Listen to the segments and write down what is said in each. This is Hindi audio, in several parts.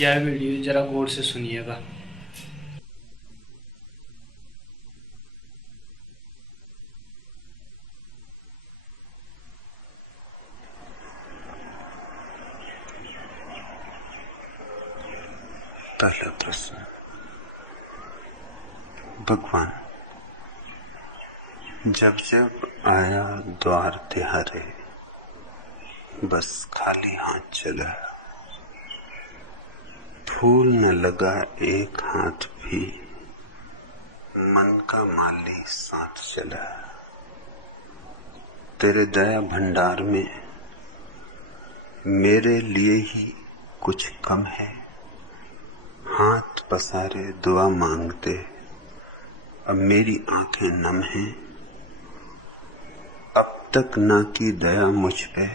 यह वीडियो जरा गौर से सुनिएगा। पहला प्रश्न। भगवान, जब जब आया द्वार तिहारे, बस खाली हाथ चला। फूल न लगा एक हाथ भी, मन का माली साथ चला। तेरे दया भंडार में मेरे लिए ही कुछ कम है। हाथ पसारे दुआ मांगते, अब मेरी आंखें नम हैं। अब तक ना की दया मुझ पे,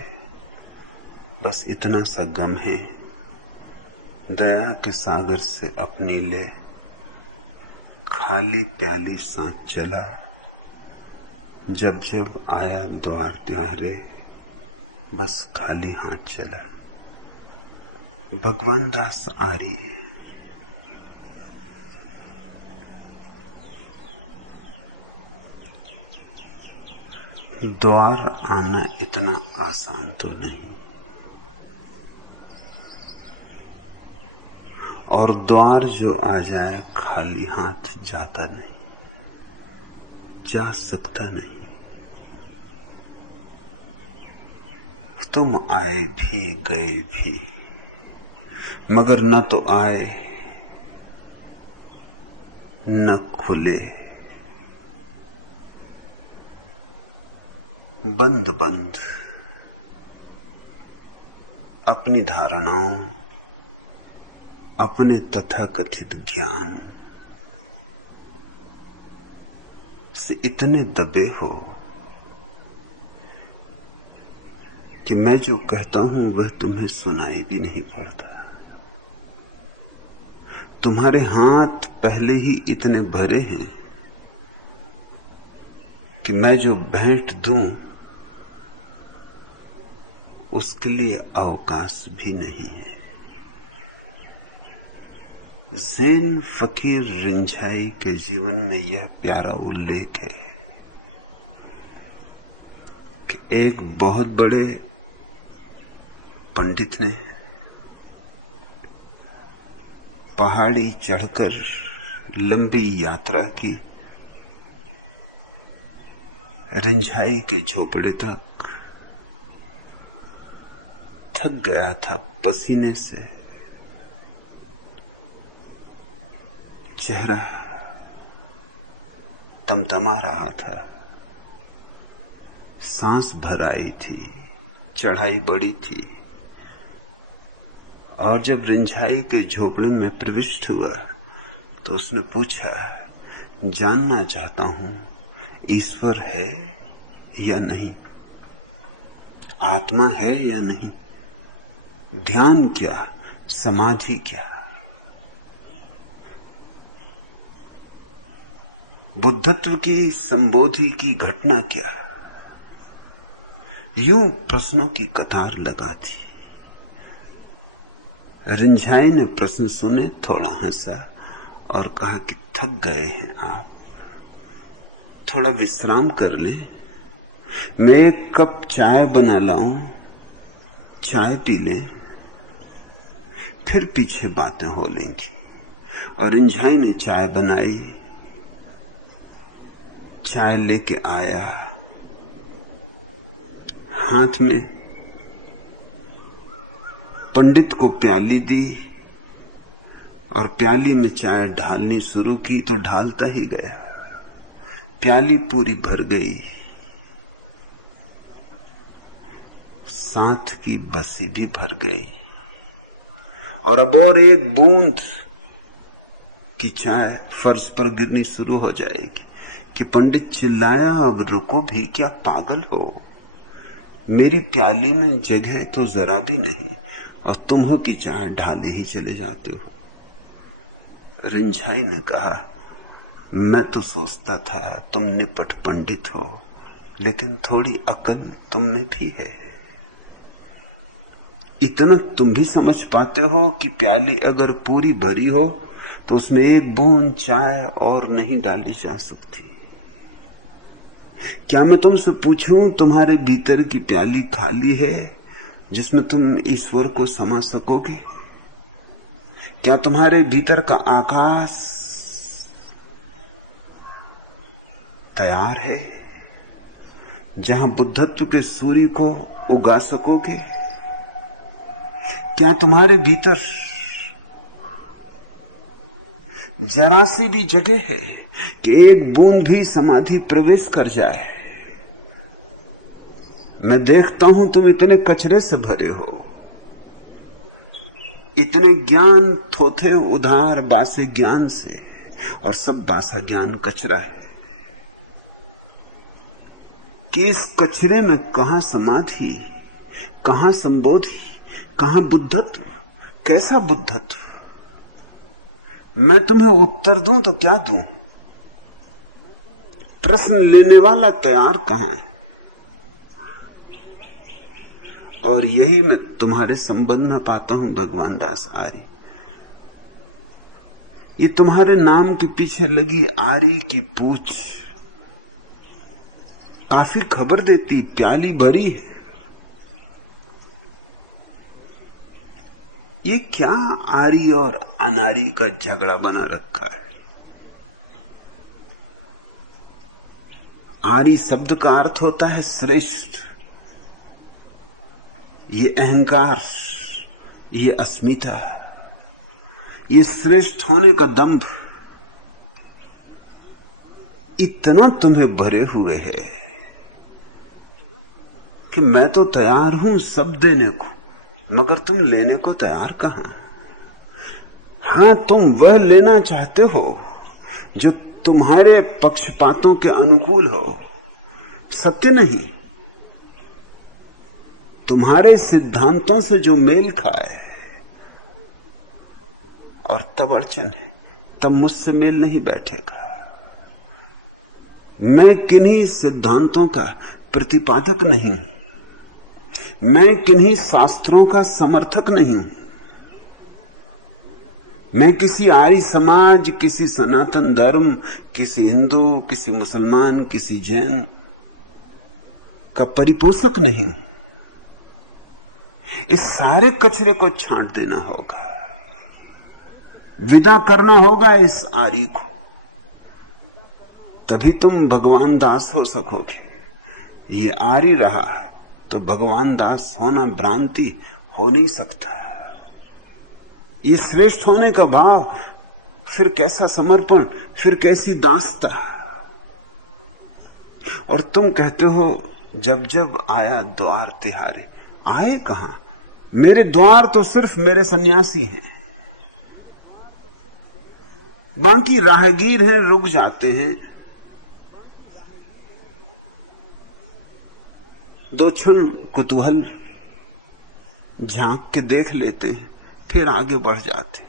बस इतना सा गम है। दया के सागर से अपनी ले, खाली प्याली साथ चला। जब जब आया द्वार तिहारे, बस खाली हाथ चला। भगवान दास आर्य। द्वार आना इतना आसान तो नहीं, और द्वार जो आ जाए खाली हाथ जाता नहीं, जा सकता नहीं। तुम आए भी गए भी, मगर न तो आए न खुले। बंद बंद अपनी धारणाओं, अपने तथाकथित ज्ञान से इतने दबे हो कि मैं जो कहता हूं वह तुम्हें सुनाई भी नहीं पड़ता। तुम्हारे हाथ पहले ही इतने भरे हैं कि मैं जो भेंट दूं उसके लिए अवकाश भी नहीं है। ज़ैन फकीर रिंझाई के जीवन में यह प्यारा उल्लेख है कि एक बहुत बड़े पंडित ने पहाड़ी चढ़कर लंबी यात्रा की, रिंझाई के झोपड़े तक। थक गया था पसीने से, चेहरा तमतमा रहा था, सांस भर आई थी, चढ़ाई बड़ी थी। और जब रिंझाई के झोपड़े में प्रविष्ट हुआ तो उसने पूछा, जानना चाहता हूं ईश्वर है या नहीं, आत्मा है या नहीं, ध्यान क्या, समाधि क्या, बुद्धत्व की संबोधि की घटना क्या। यूं प्रश्नों की कतार लगा थी। रिंझाई ने प्रश्न सुने, थोड़ा हंसा और कहा कि थक गए हैं आप, थोड़ा विश्राम कर ले। मैं एक कप चाय बना लाऊं, चाय पी ले, फिर पीछे बातें हो लेंगी। और रिंझाई ने चाय बनाई, चाय लेके आया, हाथ में पंडित को प्याली दी और प्याली में चाय ढालनी शुरू की तो ढालता ही गया। प्याली पूरी भर गई, साथ की बसी भी भर गई। और अब और एक बूंद की चाय फर्श पर गिरनी शुरू हो जाएगी कि पंडित चिल्लाया, अब रुको भी, क्या पागल हो, मेरी प्याली में जगह तो जरा भी नहीं और तुम हो कि चाय ढाले ही चले जाते हो। रिंझाई ने कहा, मैं तो सोचता था तुम निपट पंडित हो, लेकिन थोड़ी अकल तुम में भी है। इतना तुम भी समझ पाते हो कि प्याली अगर पूरी भरी हो तो उसमें एक बूंद चाय और नहीं डाली जा सकती। क्या मैं तुमसे पूछूं, तुम्हारे भीतर की प्याली खाली है जिसमें तुम ईश्वर को समा सकोगे? क्या तुम्हारे भीतर का आकाश तैयार है जहां बुद्धत्व के सूर्य को उगा सकोगे? क्या तुम्हारे भीतर जरा सी भी जगह है कि एक बूंद भी समाधि प्रवेश कर जाए? मैं देखता हूं तुम इतने कचरे से भरे हो, इतने ज्ञान थोथे उधार बासे ज्ञान से, और सब बासा ज्ञान कचरा है कि इस कचरे में कहां समाधि, कहां संबोधि, कहां बुद्धत्व, कैसा बुद्धत्व? मैं तुम्हें उत्तर दूं तो क्या दूं? प्रश्न लेने वाला तैयार कहां है? और यही मैं तुम्हारे संबंध में पाता हूं भगवान दास आर्य। ये तुम्हारे नाम के पीछे लगी आर्य की पूछ काफी खबर देती, प्याली भरी है। ये क्या आर्य और अनार्य का झगड़ा बना रखा है? आर्य शब्द का अर्थ होता है श्रेष्ठ। ये अहंकार, ये अस्मिता, ये श्रेष्ठ होने का दंभ इतना तुम्हें भरे हुए है कि मैं तो तैयार हूं सब देने को, मगर तुम लेने को तैयार कहां? हां, तुम वह लेना चाहते हो जो तुम्हारे पक्षपातों के अनुकूल हो, सत्य नहीं। तुम्हारे सिद्धांतों से जो मेल खाए, और तब अड़चन है, तब मुझसे मेल नहीं बैठेगा। मैं किन्हीं सिद्धांतों का प्रतिपादक नहीं, मैं किन्हीं शास्त्रों का समर्थक नहीं, मैं किसी आर्य समाज, किसी सनातन धर्म, किसी हिंदू, किसी मुसलमान, किसी जैन का परिपोषक नहीं। इस सारे कचरे को छांट देना होगा, विदा करना होगा इस आर्य को, तभी तुम भगवान दास हो सकोगे। ये आर्य रहा तो भगवान दास होना भ्रांति हो नहीं सकता। ये श्रेष्ठ होने का भाव, फिर कैसा समर्पण, फिर कैसी दासता। और तुम कहते हो जब जब आया द्वार तिहारे। आए कहां? मेरे द्वार तो सिर्फ मेरे सन्यासी हैं, बाकी राहगीर हैं, रुक जाते हैं, दो क्षण कुतूहल झांक के देख लेते हैं, फिर आगे बढ़ जाते।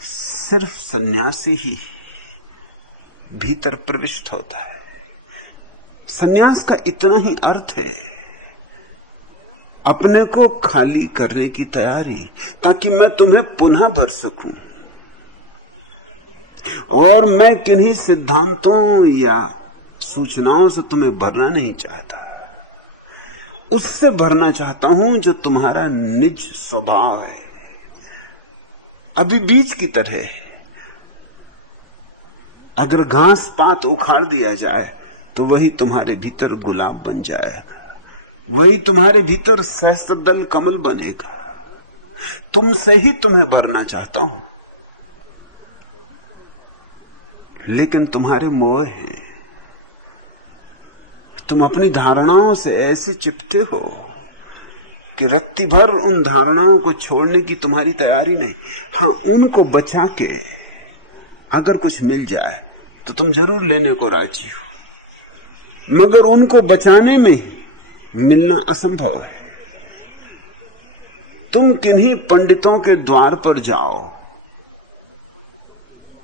सिर्फ सन्यासी ही भीतर प्रविष्ट होता है। सन्यास का इतना ही अर्थ है, अपने को खाली करने की तैयारी, ताकि मैं तुम्हें पुनः भर सकूं। और मैं किन्हीं सिद्धांतों या सूचनाओं से तुम्हें भरना नहीं चाहता, उससे भरना चाहता हूं जो तुम्हारा निज स्वभाव है, अभी बीज की तरह। अगर घास पात उखाड़ दिया जाए तो वही तुम्हारे भीतर गुलाब बन जाएगा, वही तुम्हारे भीतर सहस्त्रदल कमल बनेगा। तुमसे ही तुम्हें भरना चाहता हूं, लेकिन तुम्हारे मोह हैं। तुम अपनी धारणाओं से ऐसे चिपटे हो कि रत्ती भर उन धारणाओं को छोड़ने की तुम्हारी तैयारी नहीं। हाँ, उनको बचा के अगर कुछ मिल जाए तो तुम जरूर लेने को राजी हो, मगर उनको बचाने में मिलना असंभव है। तुम किन्हीं पंडितों के द्वार पर जाओ,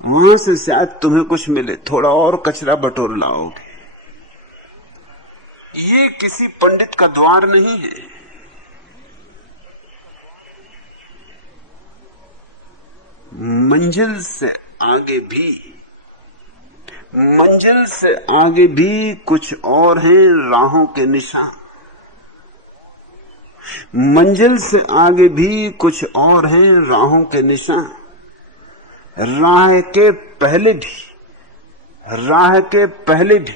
वहां से शायद तुम्हें कुछ मिले, थोड़ा और कचरा बटोर लाओगे। ये किसी पंडित का द्वार नहीं है। मंजिल से आगे भी कुछ और हैं राहों के निशान। मंजिल से आगे भी कुछ और हैं राहों के निशान। राह के पहले भी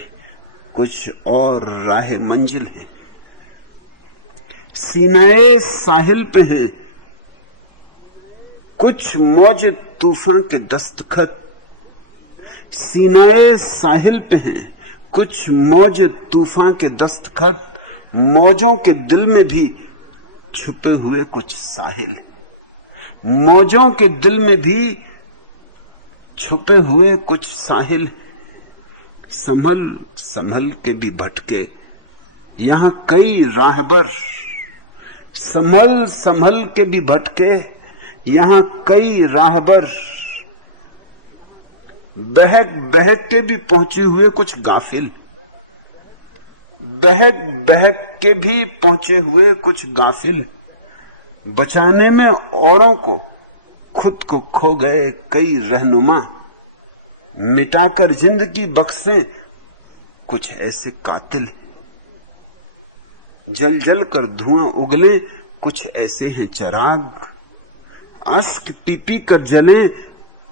कुछ और राह मंजिल है। सीनाए साहिल पे है कुछ मौज तूफान के दस्तखत। सीनाए साहिल पे हैं कुछ मौज तूफान के दस्तखत। मौजों के दिल में भी छुपे हुए कुछ साहिल। मौजों के दिल में भी छुपे हुए कुछ साहिल। संभल के भी भटके यहां कई राहबर। संभल के भी भटके यहां कई राहबर। बहक के भी पहुंचे हुए कुछ गाफिल। बहक के भी पहुंचे हुए कुछ गाफिल। बचाने में औरों को खुद को खो गए कई रहनुमा। मिटाकर जिंदगी बख्शे कुछ ऐसे कातिल। जल जल कर धुआं उगले कुछ ऐसे हैं चिराग। अश्क पी पी कर जले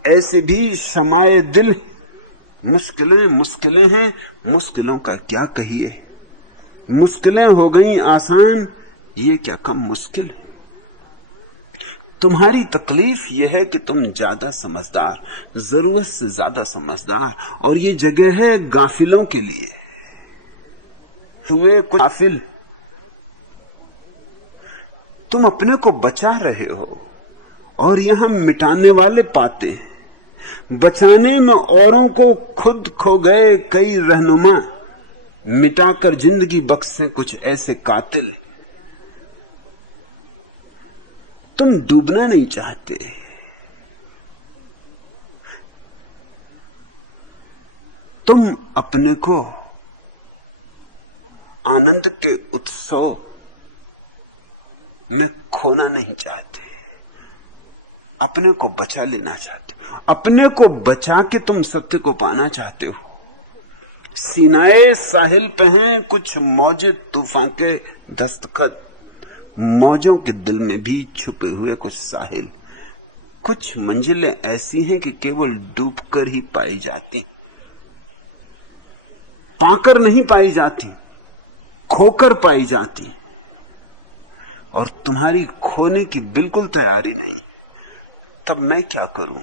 ऐसे भी शमाए दिल। मुश्किलें हैं मुश्किलों का क्या कहिए। मुश्किलें हो गई आसान ये क्या कम मुश्किल। तुम्हारी तकलीफ यह है कि तुम ज्यादा समझदार, जरूरत से ज्यादा समझदार, और ये जगह है गाफिलों के लिए। हुए कुछ गाफिल। तुम अपने को बचा रहे हो और यहां मिटाने वाले पाते हैं। बचाने में औरों को खुद खो गए कई रहनुमा। मिटाकर जिंदगी बख्शे कुछ ऐसे कातिल। तुम डूबना नहीं चाहते, तुम अपने को आनंद के उत्सव में खोना नहीं चाहते, अपने को बचा लेना चाहते हो। अपने को बचा के तुम सत्य को पाना चाहते हो। सीनाए साहिल पे हैं कुछ मौजे तूफान के दस्तखत। मौजों के दिल में भी छुपे हुए कुछ साहिल। कुछ मंजिलें ऐसी हैं कि केवल डूबकर ही पाई जाती, पाकर नहीं पाई जाती, खोकर पाई जाती। और तुम्हारी खोने की बिल्कुल तैयारी नहीं। तब मैं क्या करूं?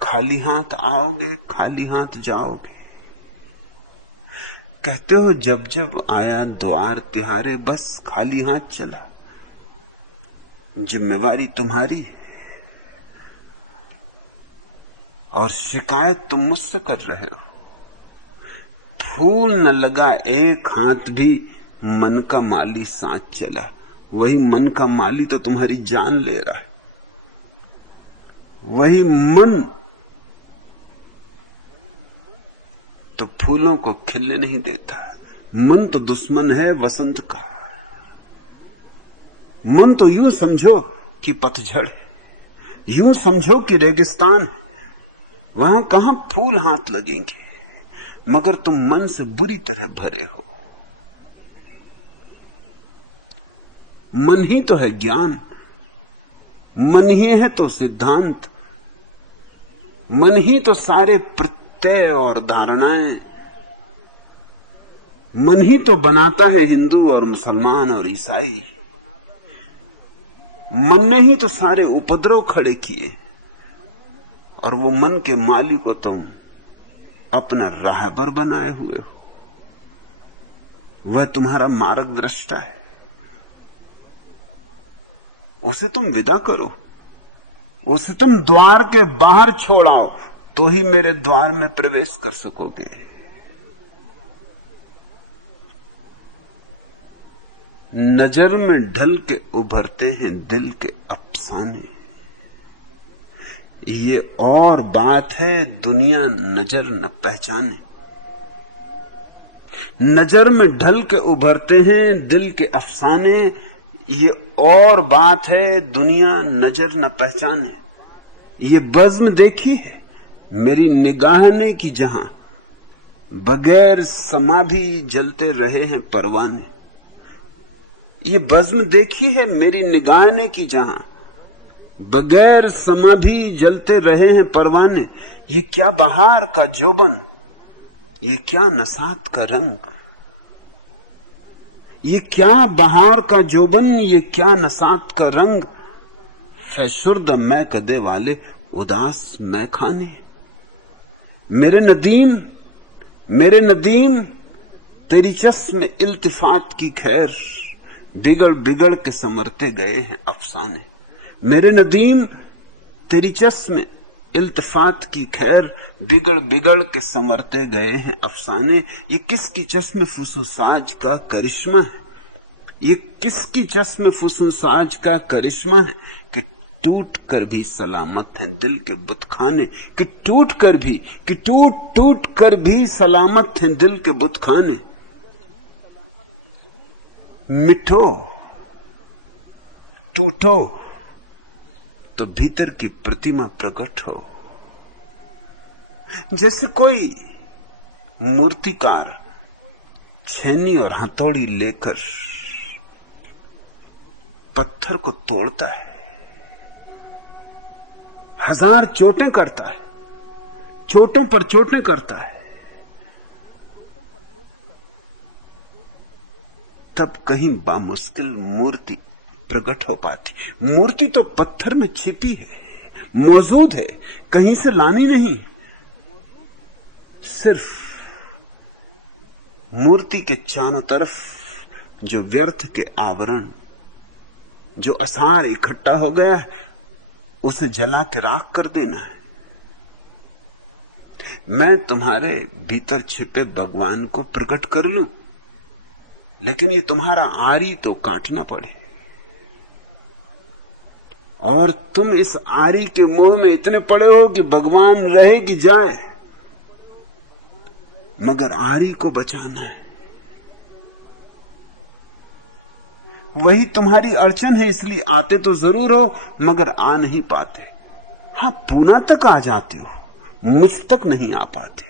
खाली हाथ आओगे, खाली हाथ जाओगे। कहते हो जब जब आया द्वार तिहारे बस खाली हाथ चला। जिम्मेवारी तुम्हारी और शिकायत तुम मुझसे कर रहे हो। फूल न लगा एक हाथ भी मन का माली साथ चला। वही मन का माली तो तुम्हारी जान ले रहा है। वही मन तो फूलों को खिलने नहीं देता। मन तो दुश्मन है वसंत का। मन तो यूं समझो कि पतझड़ है, यूं समझो कि रेगिस्तान है। वहां कहां फूल हाथ लगेंगे, मगर तुम मन से बुरी तरह भरे हो। मन ही तो है ज्ञान, मन ही है तो सिद्धांत, मन ही तो सारे प्रत्यय और धारणाएं। मन ही तो बनाता है हिंदू और मुसलमान और ईसाई। मन ने ही तो सारे उपद्रव खड़े किए। और वो मन के माली को तुम अपना राहबर बनाए हुए हो। वह तुम्हारा मार्गदृष्टा है। उसे तुम विदा करो, उसे तुम द्वार के बाहर छोड़ाओ, तो ही मेरे द्वार में प्रवेश कर सकोगे। नजर में ढल के उभरते हैं दिल के अफसाने। ये और बात है दुनिया नजर न पहचाने। नजर में ढल के उभरते हैं दिल के अफसाने। ये और बात है दुनिया नजर न पहचाने। ये बज़्म देखी है मेरी निगाह ने की जहां बगैर समा भी जलते रहे हैं परवाने। ये बज़्म देखी है मेरी निगाह ने की जहां बगैर समा भी जलते रहे हैं परवाने। ये क्या बहार का जोबन, ये क्या नसात का रंग, ये क्या बहार का जोबन, ये क्या नसात का रंग। फैशुर्द मैं कदे वाले उदास मैं खाने। मेरे नदीम तेरी चश्म इल्तिफात की खैर बिगड़ बिगड़ के संवरते गए हैं अफसाने। मेरे नदीम तेरी चश्म इल्तिफात की खैर बिगड़ बिगड़ के संवरते गए हैं अफसाने। ये किसकी चश्म फुसूसाज का करिश्मा है, ये किसकी चश्म फुसूसाज का करिश्मा है कि टूट कर भी सलामत है दिल के बुतखाने। कि टूट कर भी सलामत है दिल के बुतखाने। मिठो टूटो तो भीतर की प्रतिमा प्रकट हो। जैसे कोई मूर्तिकार छेनी और हथौड़ी लेकर पत्थर को तोड़ता है, हजार चोटें करता है, चोटों पर चोटें करता है, तब कहीं बामुश्किल मूर्ति प्रकट हो पाती। मूर्ति तो पत्थर में छिपी है, मौजूद है, कहीं से लानी नहीं। सिर्फ मूर्ति के चारों तरफ जो व्यर्थ के आवरण, जो असार इकट्ठा हो गया है, उसे जला के राख कर देना है। मैं तुम्हारे भीतर छिपे भगवान को प्रकट कर लूं, लेकिन ये तुम्हारा आरी तो काटना पड़े। और तुम इस आरी के मोह में इतने पड़े हो कि भगवान रहे कि जाए, मगर आरी को बचाना है। वही तुम्हारी अड़चन है, इसलिए आते तो जरूर हो मगर आ नहीं पाते। हाँ, पूना तक आ जाते हो, मुझ तक नहीं आ पाते।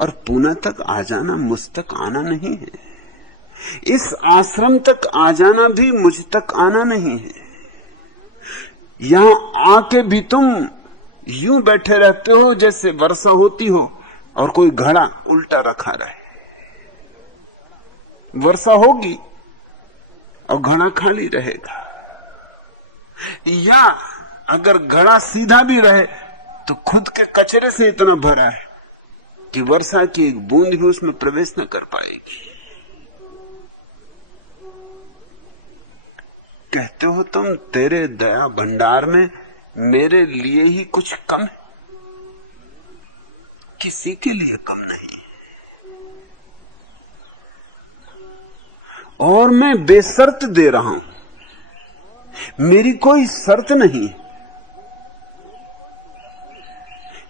और पूना तक आ जाना मुझ तक आना नहीं है। इस आश्रम तक आ जाना भी मुझ तक आना नहीं है। यहां आके भी तुम यूं बैठे रहते हो जैसे वर्षा होती हो और कोई घड़ा उल्टा रखा रहे। वर्षा होगी और घड़ा खाली रहेगा, या अगर घड़ा सीधा भी रहे तो खुद के कचरे से इतना भरा है कि वर्षा की एक बूंद भी उसमें प्रवेश न कर पाएगी। कहते हो तुम तेरे दया भंडार में मेरे लिए ही कुछ कम है, किसी के लिए कम नहीं। और मैं बेशर्त दे रहा हूं, मेरी कोई शर्त नहीं,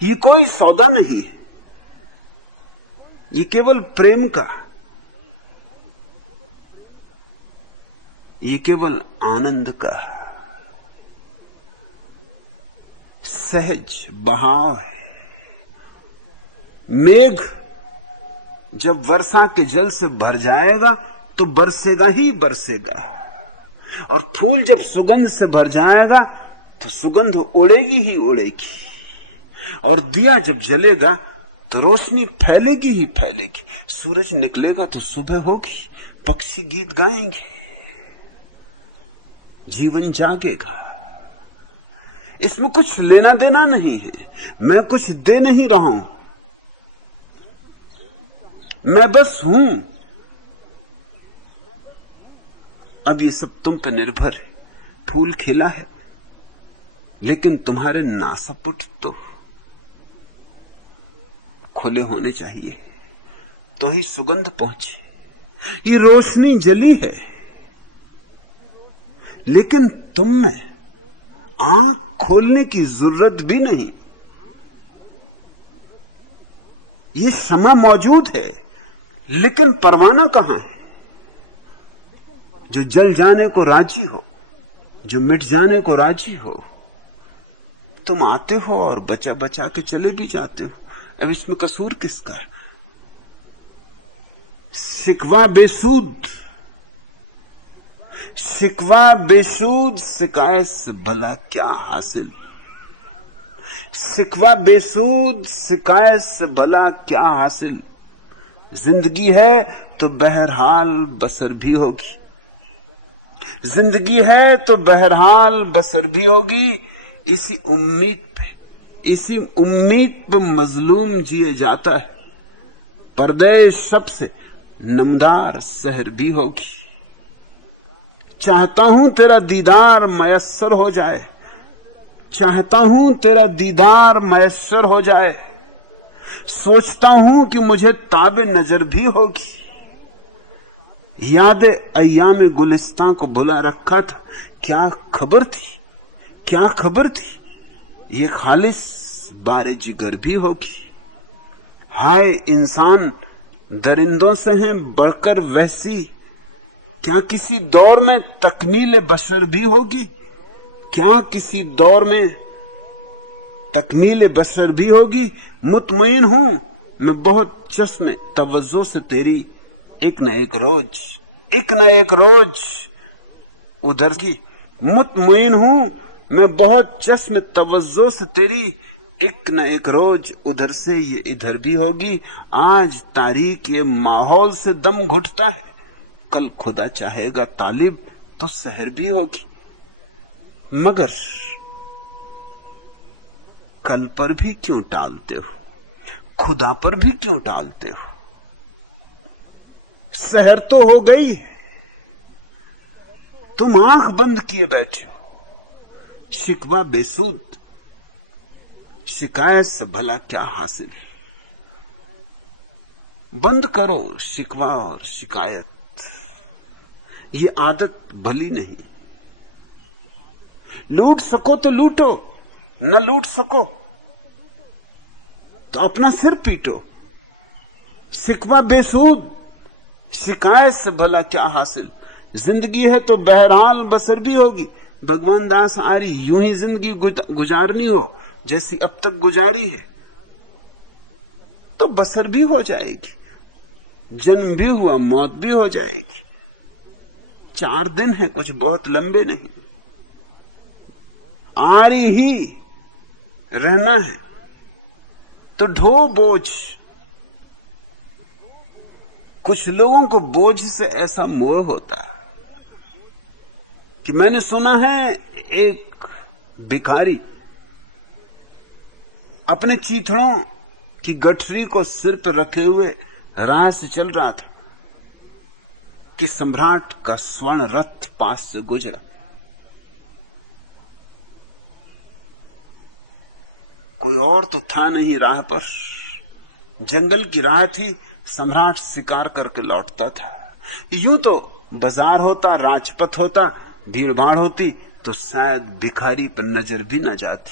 ये कोई सौदा नहीं, ये केवल प्रेम का, ये केवल आनंद का सहज बहाव है। मेघ जब वर्षा के जल से भर जाएगा तो बरसेगा ही बरसेगा, और फूल जब सुगंध से भर जाएगा तो सुगंध उड़ेगी ही उड़ेगी, और दिया जब जलेगा तो रोशनी फैलेगी ही फैलेगी। सूरज निकलेगा तो सुबह होगी, पक्षी गीत गाएंगे, जीवन जागेगा। इसमें कुछ लेना देना नहीं है, मैं कुछ दे नहीं रहा हूं, मैं बस हूं। अब ये सब तुम पर निर्भर है। फूल खिला है लेकिन तुम्हारे नासापुट तो खुले होने चाहिए, तो ही सुगंध पहुंचे। ये रोशनी जली है लेकिन तुम में आंख खोलने की जरूरत भी नहीं। ये क्षमा मौजूद है, लेकिन परवाना कहां है? जो जल जाने को राजी हो, जो मिट जाने को राजी हो। तुम आते हो और बचा बचा के चले भी जाते हो। अब इसमें कसूर किसका है? शिकवा बेसूद, शिकवा बेसूद, शिकायत से भला क्या हासिल। शिकवा बेसूद, शिकायत से भला क्या हासिल। जिंदगी है तो बहरहाल बसर भी होगी, जिंदगी है तो बहरहाल बसर भी होगी। इसी उम्मीद पे मजलूम जिए जाता है। परदेश सबसे नमदार शहर भी होगी। चाहता हूं तेरा दीदार मयस्सर हो जाए, चाहता हूं तेरा दीदार मयस्सर हो जाए। सोचता हूं कि मुझे ताबे नजर भी होगी। याद अय्याम गुलिस्तां को बुला रखा था, क्या खबर थी, क्या खबर थी, ये खालिस बारे जिगर भी होगी। हाय इंसान दरिंदों से हैं बढ़कर वैसी, क्या किसी दौर में तकमील बशर भी होगी, क्या किसी दौर में तकमील बशर भी होगी। मुतमईन हूं मैं बहुत चश्मे तवज्जो से तेरी एक न एक रोज, एक न एक रोज उधर की। मुतमईन हूं मैं बहुत चश्मे तवज्जो से तेरी एक न एक रोज उधर से ये इधर भी होगी। आज तारीख ये माहौल से दम घुटता है, कल खुदा चाहेगा तालिब तो सहर भी होगी। मगर कल पर भी क्यों टालते हो, खुदा पर भी क्यों टालते हो? सहर तो हो गई, तुम आंख बंद किए बैठे हो। शिकवा बेसूद, शिकायत से भला क्या हासिल। बंद करो शिकवा और शिकायत, ये आदत भली नहीं। लूट सको तो लूटो, न लूट सको तो अपना सिर पीटो। शिकवा बेसूद, शिकायत से भला क्या हासिल। जिंदगी है तो बहरहाल बसर भी होगी। भगवान दास आर्य यूं ही जिंदगी गुजारनी हो जैसी अब तक गुजारी है तो बसर भी हो जाएगी, जन्म भी हुआ मौत भी हो जाएगी। 4 दिन है, कुछ बहुत लंबे नहीं। आर्य ही रहना है तो ढो बोझ। कुछ लोगों को बोझ से ऐसा मोह होता है कि मैंने सुना है एक भिखारी अपने चीथड़ों की गठरी को सिर पर रखे हुए राह से चल रहा था कि सम्राट का स्वर्ण रथ पास से गुजरा। कोई और तो था नहीं राह पर, जंगल की राह थी। सम्राट शिकार करके लौटता था। यूं तो बाजार होता, राजपथ होता, भीड़ भाड़ होती तो शायद भिखारी पर नजर भी न जाती,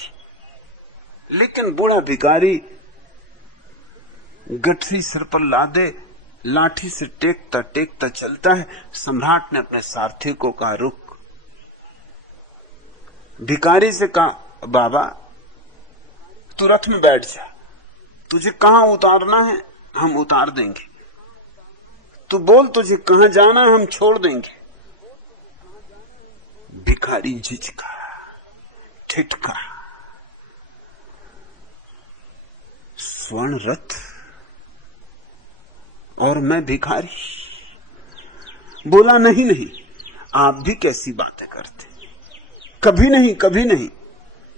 लेकिन बूढ़ा भिखारी गठरी सिर पर लादे लाठी से टेकता टेकता चलता है। सम्राट ने अपने सारथी को कहा रुक। भिखारी से कहा बाबा तू रथ में बैठ जा, तुझे कहां उतारना है हम उतार देंगे, तू बोल तुझे कहां जाना है हम छोड़ देंगे। भिखारी झिझका, ठिठका। स्वर्ण रथ और मैं भिखारी। बोला नहीं नहीं, आप भी कैसी बातें करते, कभी नहीं कभी नहीं।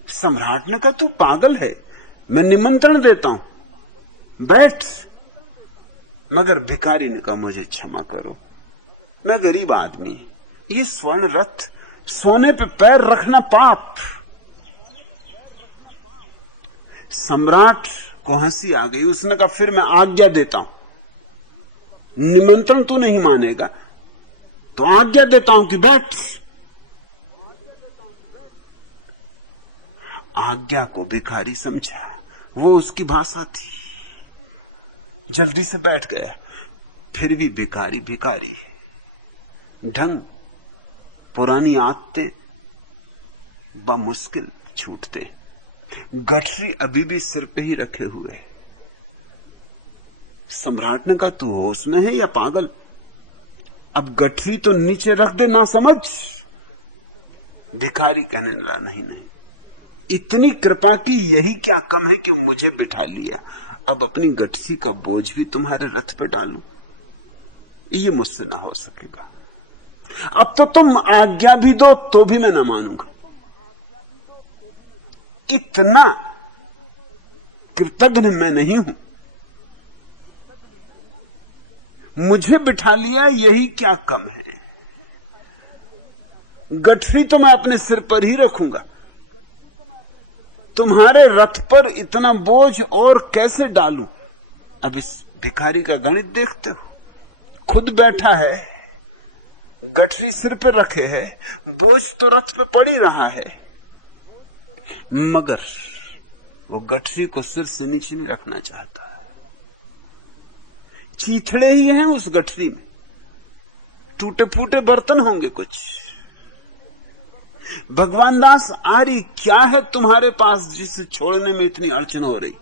सम्राट ने कहा तू पागल है, मैं निमंत्रण देता हूं, बैठ। मगर भिखारी ने कहा मुझे क्षमा करो, मैं गरीब आदमी, ये स्वर्ण रथ, सोने पे पैर रखना पाप। सम्राट को हंसी आ गई। उसने कहा फिर मैं आज्ञा देता हूं, निमंत्रण तू नहीं मानेगा तो आज्ञा देता हूं कि बैठ। आज्ञा को भिखारी समझा, वो उसकी भाषा थी। जल्दी से बैठ गया। फिर भी भिखारी भिखारी, ढंग पुरानी आदतें बामुश्किल छूटते। गठरी अभी भी सिर पे ही रखे हुए। सम्राट ने कहा, तू होश में है या पागल? अब गठरी तो नीचे रख दे, ना समझ। भिखारी कहने लगा, नहीं नहीं, इतनी कृपा की यही क्या कम है कि मुझे बिठा लिया। अब अपनी गठरी का बोझ भी तुम्हारे रथ पे डालूं, ये मुझसे ना हो सकेगा। अब तो तुम आज्ञा भी दो तो भी मैं ना मानूंगा। इतना कृतज्ञ मैं नहीं हूं। मुझे बिठा लिया, यही क्या कम है। गठरी तो मैं अपने सिर पर ही रखूंगा, तुम्हारे रथ पर इतना बोझ और कैसे डालूं? अब इस भिखारी का गणित देखते हो, खुद बैठा है, गठरी सिर पर रखे है, बोझ तो रथ पे पड़ ही रहा है, मगर वो गठरी को सिर से नीचे नहीं रखना चाहता है। चीथड़े ही हैं उस गठरी में, टूटे फूटे बर्तन होंगे कुछ। भगवान दास आर्य, क्या है तुम्हारे पास जिसे छोड़ने में इतनी अड़चन हो रही?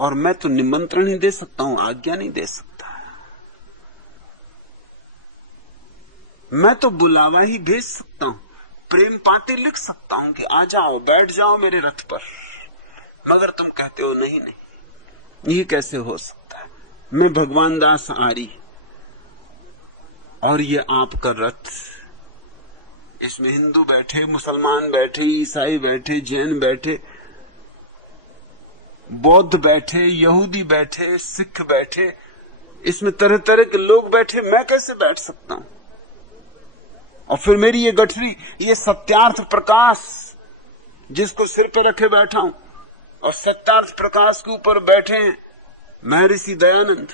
और मैं तो निमंत्रण ही दे सकता हूं, आज्ञा नहीं दे सकता। मैं तो बुलावा ही भेज सकता हूं, प्रेम पाती लिख सकता हूं कि आ जाओ, बैठ जाओ मेरे रथ पर, मगर तुम कहते हो नहीं नहीं, ये कैसे हो सकता है? मैं भगवान दास आर्य और ये आपका रथ, इसमें हिंदू बैठे, मुसलमान बैठे, ईसाई बैठे, जैन बैठे, बौद्ध बैठे, यहूदी बैठे, सिख बैठे, इसमें तरह तरह के लोग बैठे, मैं कैसे बैठ सकता हूं? और फिर मेरी ये गठरी, ये सत्यार्थ प्रकाश जिसको सिर पे रखे बैठा हूं, और सत्यार्थ प्रकाश के ऊपर बैठे हैं महर्षि दयानंद,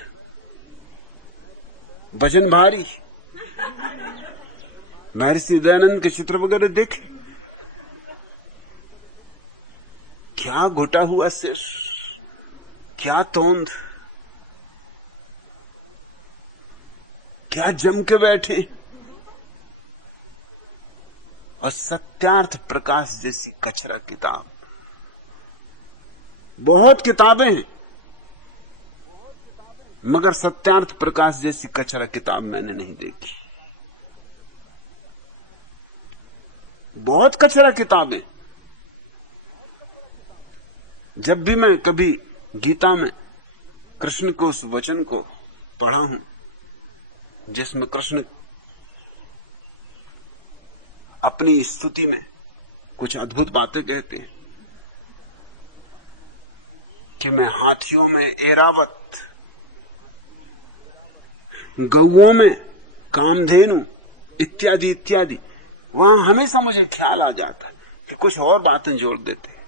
भजन भारी। महर्षि दयानंद के चित्र वगैरह देखे, क्या घुटा हुआ सिर, क्या तोंद, क्या जम के बैठे। और सत्यार्थ प्रकाश जैसी कचरा किताब, बहुत किताबें हैं, मगर सत्यार्थ प्रकाश जैसी कचरा किताब मैंने नहीं देखी। बहुत कचरा किताबें। जब भी मैं कभी गीता में कृष्ण को उस वचन को पढ़ा हूं जिसमें कृष्ण अपनी स्तुति में कुछ अद्भुत बातें कहते हैं कि मैं हाथियों में ऐरावत, गौओं में कामधेनु, इत्यादि इत्यादि, वहां हमेशा मुझे ख्याल आ जाता है कि कुछ और बातें जोड़ देते हैं,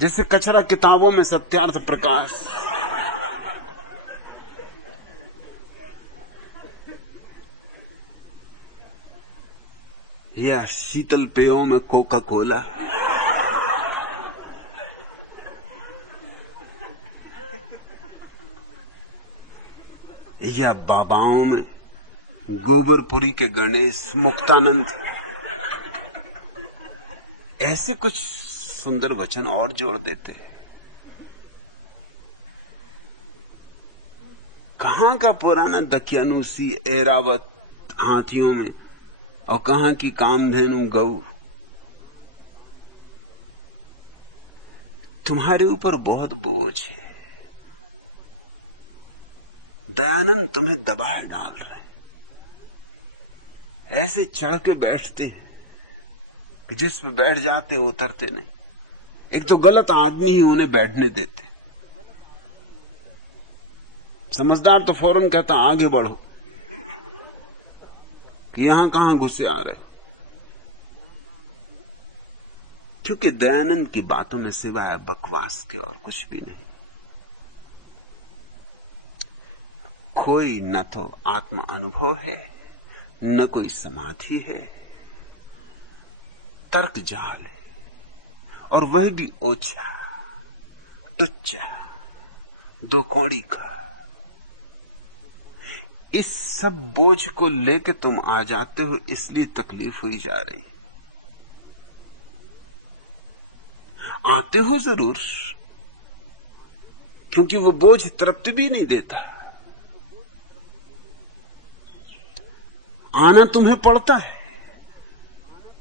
जैसे कचरा किताबों में सत्यार्थ प्रकाश। या शीतल पेयों में कोका कोला, या बाबाओं में गोबरपुरी के गणेश, मुक्तानंद, ऐसे कुछ सुंदर वचन और जोड़ देते हैं। कहां का पुराना दकियानूसी, ऐरावत हाथियों में, और कहां की कामधेनु गऊ। तुम्हारे ऊपर बहुत बोझ है, दयानंद तुम्हें दबाए डाल रहे हैं, ऐसे चढ़ के बैठते हैं कि जिस पे बैठ जाते उतरते नहीं। एक तो गलत आदमी ही उन्हें बैठने देते, समझदार तो फौरन कहता आगे बढ़ो, कि यहां कहां घुसे आ रहे, क्योंकि दयानंद की बातों में सिवाय बकवास के और कुछ भी नहीं। कोई न तो आत्मा अनुभव है, न कोई समाधि है, तर्क जाल है, और वह भी ओछा, टुच्चा, 2 कौड़ी का। इस सब बोझ को लेके तुम आ जाते हो, इसलिए तकलीफ हुई जा रही। आते हो जरूर, क्योंकि वो बोझ तृप्ति भी नहीं देता। आना तुम्हें पड़ता है,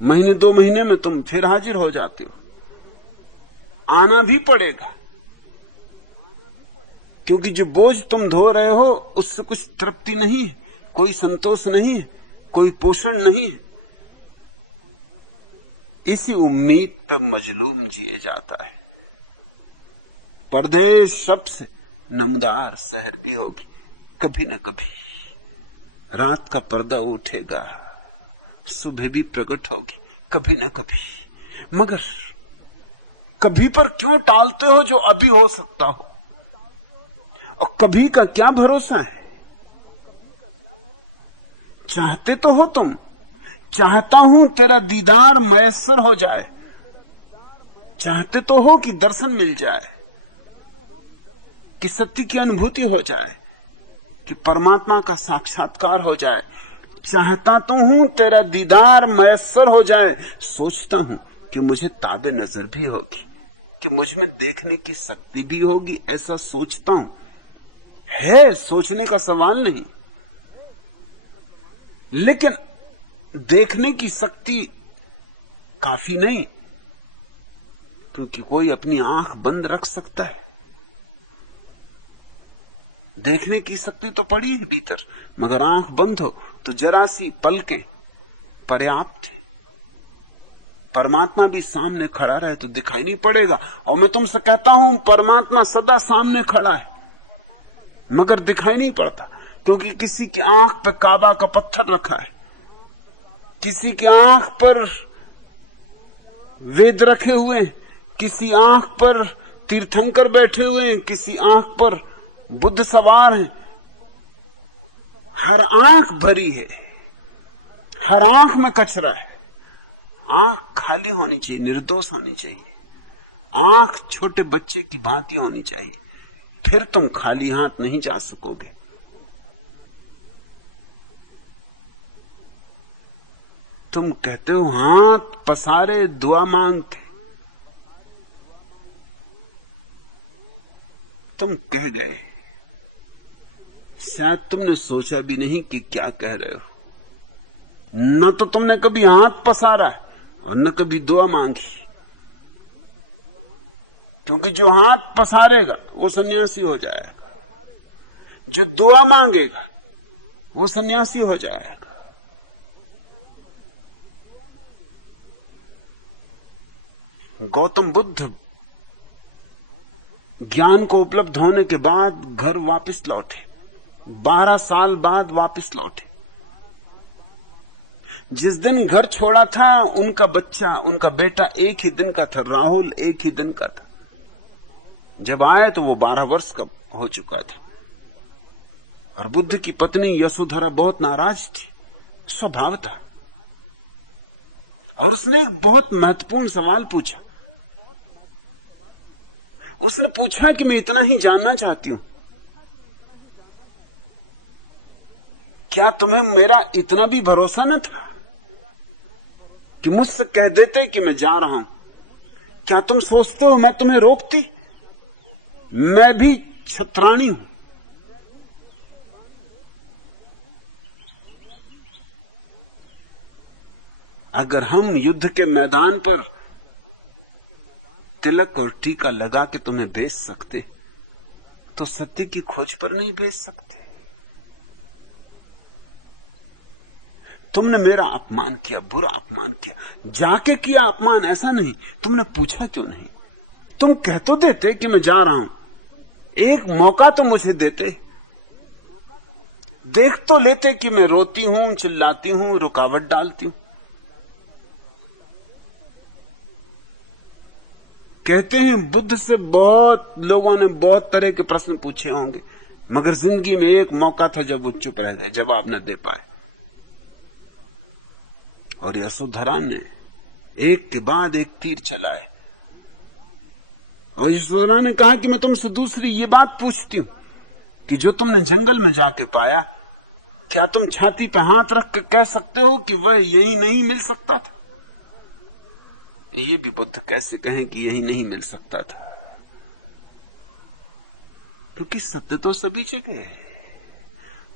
महीने 2 महीने में तुम फिर हाजिर हो जाते हो। आना भी पड़ेगा, क्योंकि जो बोझ तुम धो रहे हो उससे कुछ तृप्ति नहीं है, कोई संतोष नहीं है, कोई पोषण नहीं है। इसी उम्मीद पर मजलूम जिए जाता है। परदेश सबसे नमदार शहर भी होगी, कभी न कभी रात का पर्दा उठेगा, सुबह भी प्रकट होगी, कभी न कभी। मगर कभी पर क्यों टालते हो जो अभी हो सकता हो? और कभी का क्या भरोसा है? चाहते तो हो तुम, चाहता हूं तेरा दीदार मयस्सर हो जाए, चाहते तो हो कि दर्शन मिल जाए, कि सत्य की अनुभूति हो जाए, कि परमात्मा का साक्षात्कार हो जाए। चाहता तो हूं तेरा दीदार मयस्सर हो जाए, सोचता हूं कि मुझे ताबे नजर भी होगी, कि मुझ में देखने की शक्ति भी होगी, ऐसा सोचता हूं। है, सोचने का सवाल नहीं, लेकिन देखने की शक्ति काफी नहीं, क्योंकि कोई अपनी आंख बंद रख सकता है। देखने की शक्ति तो पड़ी है भीतर, मगर आंख बंद हो तो जरा सी पलकें पर्याप्त है। परमात्मा भी सामने खड़ा रहे तो दिखाई नहीं पड़ेगा। और मैं तुमसे कहता हूं, परमात्मा सदा सामने खड़ा है, मगर दिखाई नहीं पड़ता, क्योंकि किसी की आंख पर काबा का पत्थर रखा है, किसी की आंख पर वेद रखे हुए हैं, किसी आंख पर तीर्थंकर बैठे हुए हैं, किसी आंख पर बुद्ध सवार हैं। हर आंख भरी है, हर आंख में कचरा है। आंख खाली होनी चाहिए, निर्दोष होनी चाहिए। आंख छोटे बच्चे की भांति होनी चाहिए, फिर तुम खाली हाथ नहीं जा सकोगे। तुम कहते हो हाथ पसारे दुआ मांगते, तुम कह गए, शायद तुमने सोचा भी नहीं कि क्या कह रहे हो। न तो तुमने कभी हाथ पसारा है और न कभी दुआ मांगी, क्योंकि जो हाथ पसारेगा वो सन्यासी हो जाएगा, जो दुआ मांगेगा वो सन्यासी हो जाएगा। गौतम बुद्ध ज्ञान को उपलब्ध होने के बाद घर वापस लौटे, 12 साल बाद वापस लौटे। जिस दिन घर छोड़ा था, उनका बच्चा, उनका बेटा 1 ही दिन का था, राहुल 1 ही दिन का था। जब आए तो वो 12 वर्ष का हो चुका था। और बुद्ध की पत्नी यशोधरा बहुत नाराज थी, स्वभाव था। और उसने एक बहुत महत्वपूर्ण सवाल पूछा। उसने पूछा कि मैं इतना ही जानना चाहती हूं, क्या तुम्हें मेरा इतना भी भरोसा न था कि मुझसे कह देते कि मैं जा रहा हूं? क्या तुम सोचते हो मैं तुम्हें रोकती? मैं भी छत्राणी हूं। अगर हम युद्ध के मैदान पर तिलक और टीका लगा के तुम्हें बेच सकते, तो सत्य की खोज पर नहीं बेच सकते। तुमने मेरा अपमान किया, बुरा अपमान किया, जाके किया अपमान, ऐसा नहीं। तुमने पूछा क्यों नहीं? तुम कह तो देते कि मैं जा रहा हूं, एक मौका तो मुझे देते, देख तो लेते कि मैं रोती हूं, चिल्लाती हूं, रुकावट डालती हूं। कहते हैं बुद्ध से बहुत लोगों ने बहुत तरह के प्रश्न पूछे होंगे, मगर जिंदगी में एक मौका था जब वो चुप रह गए, जवाब न दे पाए। और यशोधरा ने एक के बाद एक तीर चलाए, और यशोधरा ने कहा कि मैं तुमसे दूसरी ये बात पूछती हूं कि जो तुमने जंगल में जाके पाया, क्या तुम छाती पे हाथ रख के कह सकते हो कि वह यही नहीं मिल सकता था? ये भी बुद्ध कैसे कहें कि यही नहीं मिल सकता था, क्योंकि सत्य तो सभी जगह है।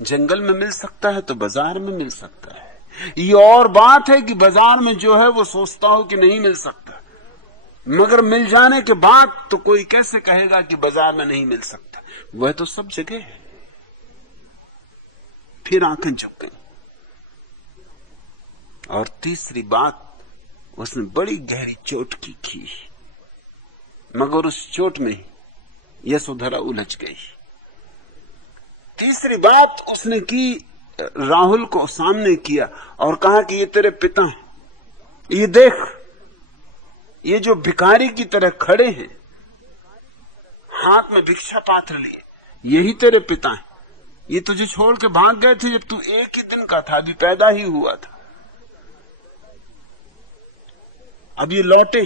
जंगल में मिल सकता है तो बाजार में मिल सकता है। ये और बात है कि बाजार में जो है वो सोचता हो कि नहीं मिल सकता, मगर मिल जाने के बाद तो कोई कैसे कहेगा कि बाजार में नहीं मिल सकता? वह तो सब जगह है। फिर आंखें झुक गई। और तीसरी बात, उसने बड़ी गहरी चोट की, मगर उस चोट में यशोधरा उलझ गई। तीसरी बात उसने की, राहुल को सामने किया और कहा कि ये तेरे पिता हैं, ये देख, ये जो भिखारी की तरह खड़े हैं, हाथ में भिक्षा पात्र लिए, यही तेरे पिता हैं। ये तुझे छोड़ के भाग गए थे जब तू एक ही दिन का था, अभी पैदा ही हुआ था। अब ये लौटे,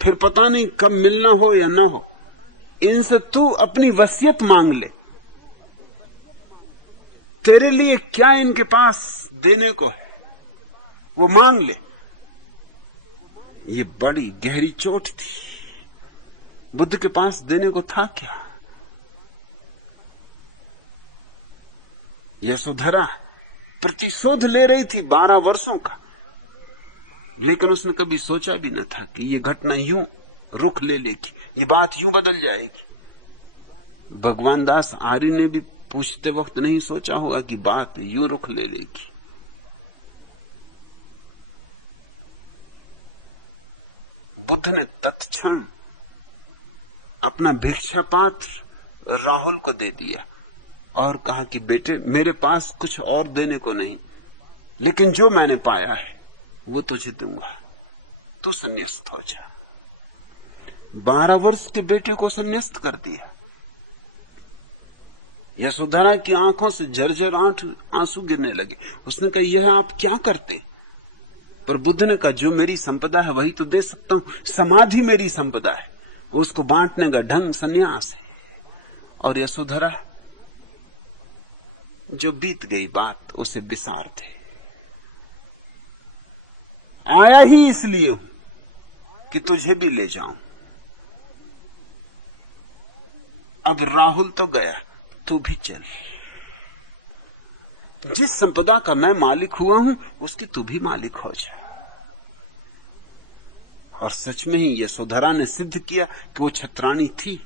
फिर पता नहीं कब मिलना हो या ना हो। इनसे तू अपनी वसीयत मांग ले, तेरे लिए क्या इनके पास देने को है वो मांग ले। ये बड़ी गहरी चोट थी। बुद्ध के पास देने को था क्या? यशोधरा प्रतिशोध ले रही थी 12 वर्षों का, लेकिन उसने कभी सोचा भी न था कि ये घटना यूं रुख ले लेगी, ये बात यूं बदल जाएगी। भगवान दास आर्य ने भी पूछते वक्त नहीं सोचा होगा कि बात यूं रुख ले लेगी। बुद्ध ने तत्क्षण अपना भिक्षा पात्र राहुल को दे दिया और कहा कि बेटे, मेरे पास कुछ और देने को नहीं, लेकिन जो मैंने पाया है वो तुझे दूंगा, तू संन्यास्त हो जा। 12 वर्ष के बेटे को संन्यास्त कर दिया। यशोधरा की आंखों से झरझर आंसू गिरने लगे। उसने कहा, यह आप क्या करते? पर बुद्ध ने कहा, जो मेरी संपदा है वही तो दे सकता हूं। समाधि मेरी संपदा है, उसको बांटने का ढंग संन्यास है। और यशोधरा, जो बीत गई बात उसे बिसार दे। आया ही इसलिए हूं कि तुझे भी ले जाऊं। अब राहुल तो गया, तू भी चल। जिस संपदा का मैं मालिक हुआ हूं उसकी तू भी मालिक हो जा। और सच में ही यशोधरा ने सिद्ध किया कि वो छत्राणी थी।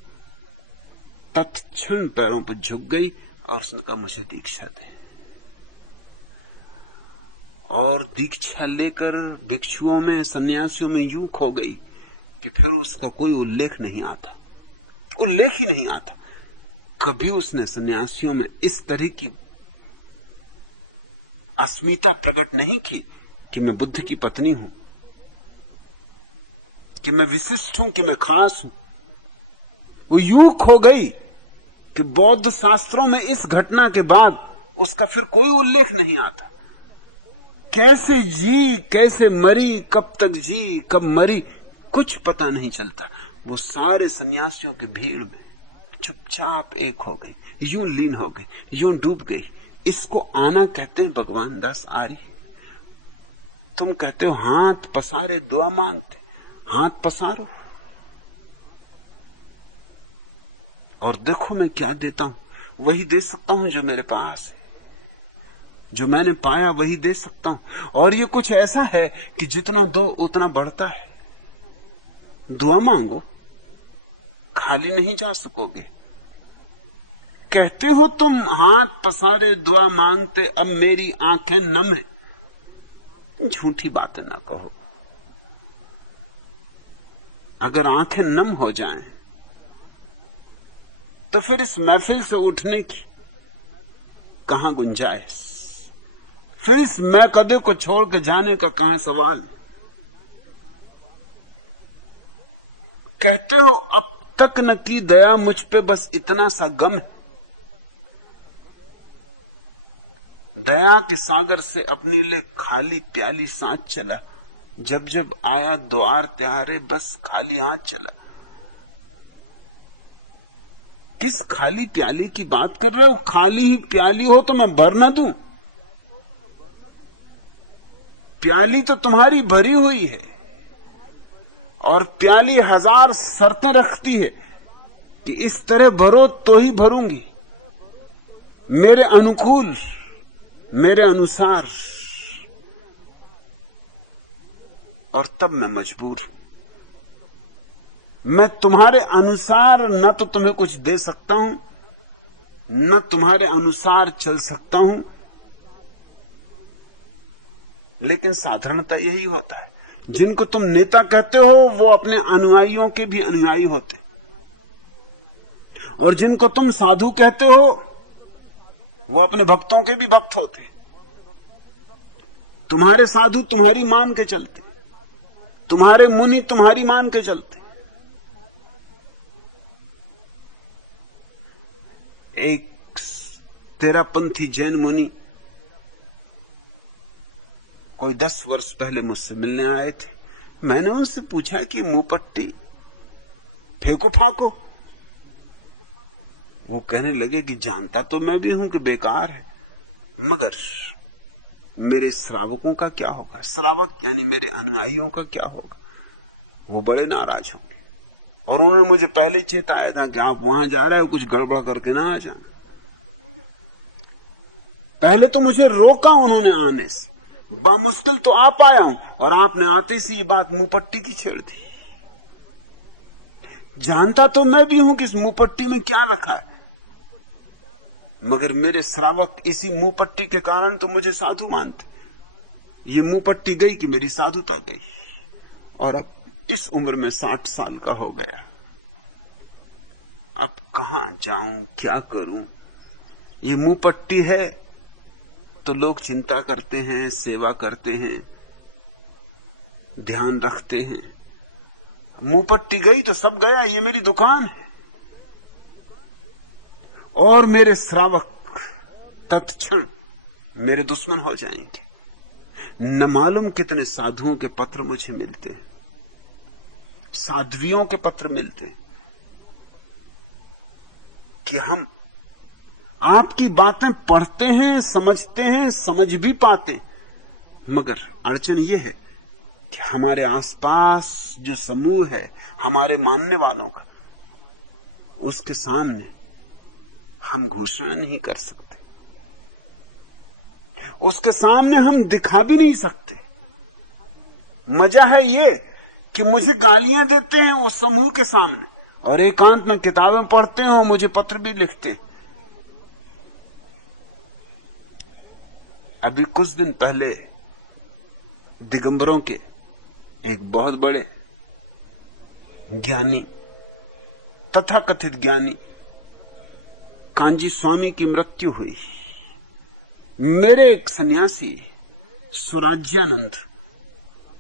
तत्क्षण पैरों पर झुक गई और उसने कहा, मुझे दीक्षा दे। और दीक्षा लेकर भिक्षुओं में, सन्यासियों में यूं खो गई कि फिर उसका कोई उल्लेख नहीं आता, उल्लेख ही नहीं आता। कभी उसने सन्यासियों में इस तरह की अस्मिता प्रकट नहीं की कि मैं बुद्ध की पत्नी हूं, कि मैं विशिष्ट हूं, कि मैं खास हूं। वो यूं खो गई कि बौद्ध शास्त्रों में इस घटना के बाद उसका फिर कोई उल्लेख नहीं आता। कैसे जी, कैसे मरी, कब तक जी, कब मरी, कुछ पता नहीं चलता। वो सारे सन्यासियों की भीड़ में चुपचाप एक हो गई, यूं लीन हो गई, यूं डूब गई। इसको आना कहते हैं भगवान दास आर्य। तुम कहते हो हाथ पसारे दुआ मांगते, हाथ पसारो और देखो मैं क्या देता हूं। वही दे सकता हूं जो मेरे पास है, जो मैंने पाया वही दे सकता हूं। और ये कुछ ऐसा है कि जितना दो उतना बढ़ता है। दुआ मांगो, खाली नहीं जा सकोगे। कहते हो तुम हाथ पसारे दुआ मांगते, अब मेरी आंखें नम है। झूठी बातें ना कहो। अगर आंखें नम हो जाएं तो फिर इस महफिल से उठने की कहां गुंजाइश, फिर इस मैं कदे को छोड़ के जाने का कहां सवाल। कहते हो अब तक न की दया मुझ पे, बस इतना सा गम है। दया के सागर से अपने लिए खाली प्याली सांच चला, जब जब आया द्वार त्यारे बस खाली हाथ चला। किस खाली प्याली की बात कर रहे हो? खाली ही प्याली हो तो मैं भर ना दूं? प्याली तो तुम्हारी भरी हुई है, और प्याली हजार शर्तें रखती है कि इस तरह भरो तो ही भरूंगी, मेरे अनुकूल, मेरे अनुसार। और तब मैं मजबूर हूं। मैं तुम्हारे अनुसार न तो तुम्हें कुछ दे सकता हूं, न तुम्हारे अनुसार चल सकता हूं। लेकिन साधारणता यही होता है, जिनको तुम नेता कहते हो वो अपने अनुयायियों के भी अनुयायी होते, और जिनको तुम साधु कहते हो वो अपने भक्तों के भी भक्त होते। तुम्हारे साधु तुम्हारी मान के चलते, तुम्हारे मुनि तुम्हारी मान के चलते। एक तेरापंथी जैन मुनि कोई 10 वर्ष पहले मुझसे मिलने आए थे। मैंने उनसे पूछा कि मुंह पट्टी फेंको फाको। वो कहने लगे कि जानता तो मैं भी हूं कि बेकार है, मगर मेरे श्रावकों का क्या होगा? श्रावक यानी मेरे अनुयायियों का क्या होगा? वो बड़े नाराज होंगे। और उन्होंने मुझे पहले चेताया था कि आप वहां जा रहे हो, कुछ गड़बड़ करके ना आ जाना। पहले तो मुझे रोका उन्होंने आने से, बामुश्किल तो आ पाया हूं, और आपने आते से ये बात मुंह पट्टी की छेड़ दी। जानता तो मैं भी हूं कि इस मुंह पट्टी में क्या रखा है, मगर मेरे श्रावक इसी मुंह पट्टी के कारण तो मुझे साधु मानते। ये मुंह पट्टी गई कि मेरी साधुता गई, और अब इस उम्र में 60 साल का हो गया। अब कहां जाऊं, क्या करूं? ये मुंह पट्टी है तो लोग चिंता करते हैं, सेवा करते हैं, ध्यान रखते हैं। मुंह पट्टी गई तो सब गया। ये मेरी दुकान है, और मेरे श्रावक तत्क्षण मेरे दुश्मन हो जाएंगे। न मालूम कितने साधुओं के पत्र मुझे मिलते हैं, साध्वियों के पत्र मिलते हैं कि हम आपकी बातें पढ़ते हैं, समझते हैं, समझ भी पाते, मगर अड़चन यह है कि हमारे आसपास जो समूह है हमारे मानने वालों का, उसके सामने हम घोषणा नहीं कर सकते, उसके सामने हम दिखा भी नहीं सकते। मजा है ये कि मुझे गालियां देते हैं वो समूह के सामने, और एकांत में किताबें पढ़ते हैं और मुझे पत्र भी लिखते हैं। अभी कुछ दिन पहले दिगंबरों के एक बहुत बड़े ज्ञानी, तथाकथित ज्ञानी कांजी स्वामी की मृत्यु हुई। मेरे एक सन्यासी सुराज्यानंद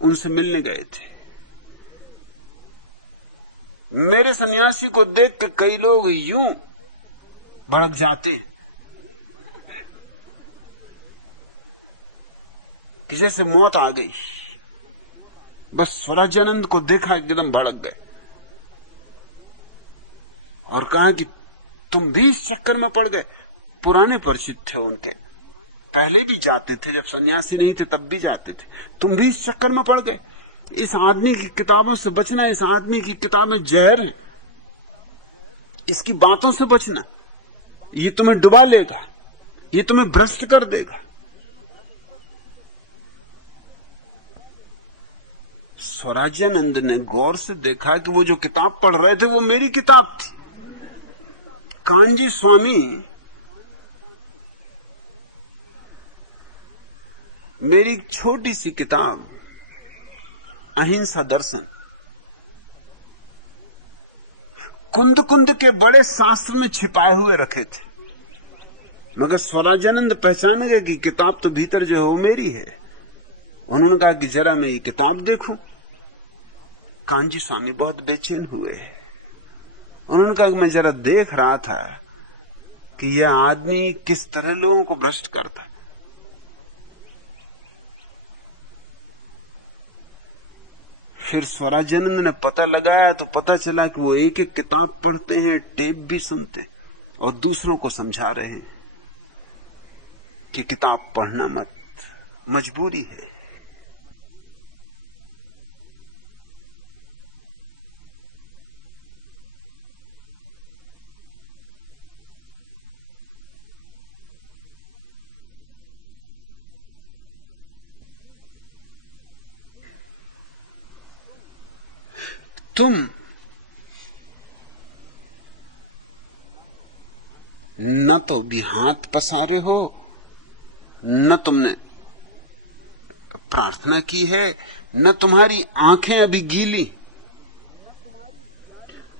उनसे मिलने गए थे। मेरे सन्यासी को देख के कई लोग यूं भड़क जाते हैं कि जैसे मौत आ गई। बस स्वराज्यानंद को देखा एकदम भड़क गए और कहा कि तुम भी इस चक्कर में पड़ गए। पुराने परिचित थे उनके, पहले भी जाते थे, जब सन्यासी नहीं थे तब भी जाते थे। तुम भी इस चक्कर में पड़ गए। इस आदमी की किताबों से बचना, इस आदमी की किताबें जहर हैं, इसकी बातों से बचना, ये तुम्हें डुबा लेगा, ये तुम्हें भ्रष्ट कर देगा। स्वराज्यानंद ने गौर से देखा कि वो जो किताब पढ़ रहे थे वो मेरी किताब थी। कांजी स्वामी मेरी छोटी सी किताब अहिंसा दर्शन कुंद कुंद के बड़े शास्त्र में छिपाए हुए रखे थे, मगर स्वराज्यानंद पहचान गए कि किताब तो भीतर जो है वो मेरी है। उन्होंने कहा कि जरा मैं ये किताब देखूं। कांजी स्वामी बहुत बेचैन हुए। उन्होंने कहा कि मैं जरा देख रहा था कि यह आदमी किस तरह लोगों को भ्रष्ट करता। फिर स्वराज्यानंद ने पता लगाया तो पता चला कि वो एक एक किताब पढ़ते हैं, टेप भी सुनते हैं। और दूसरों को समझा रहे हैं कि किताब पढ़ना मत, मजबूरी है। तुम न तो भी हाथ पसारे हो, न तुमने प्रार्थना की है, न तुम्हारी आंखें अभी गीली,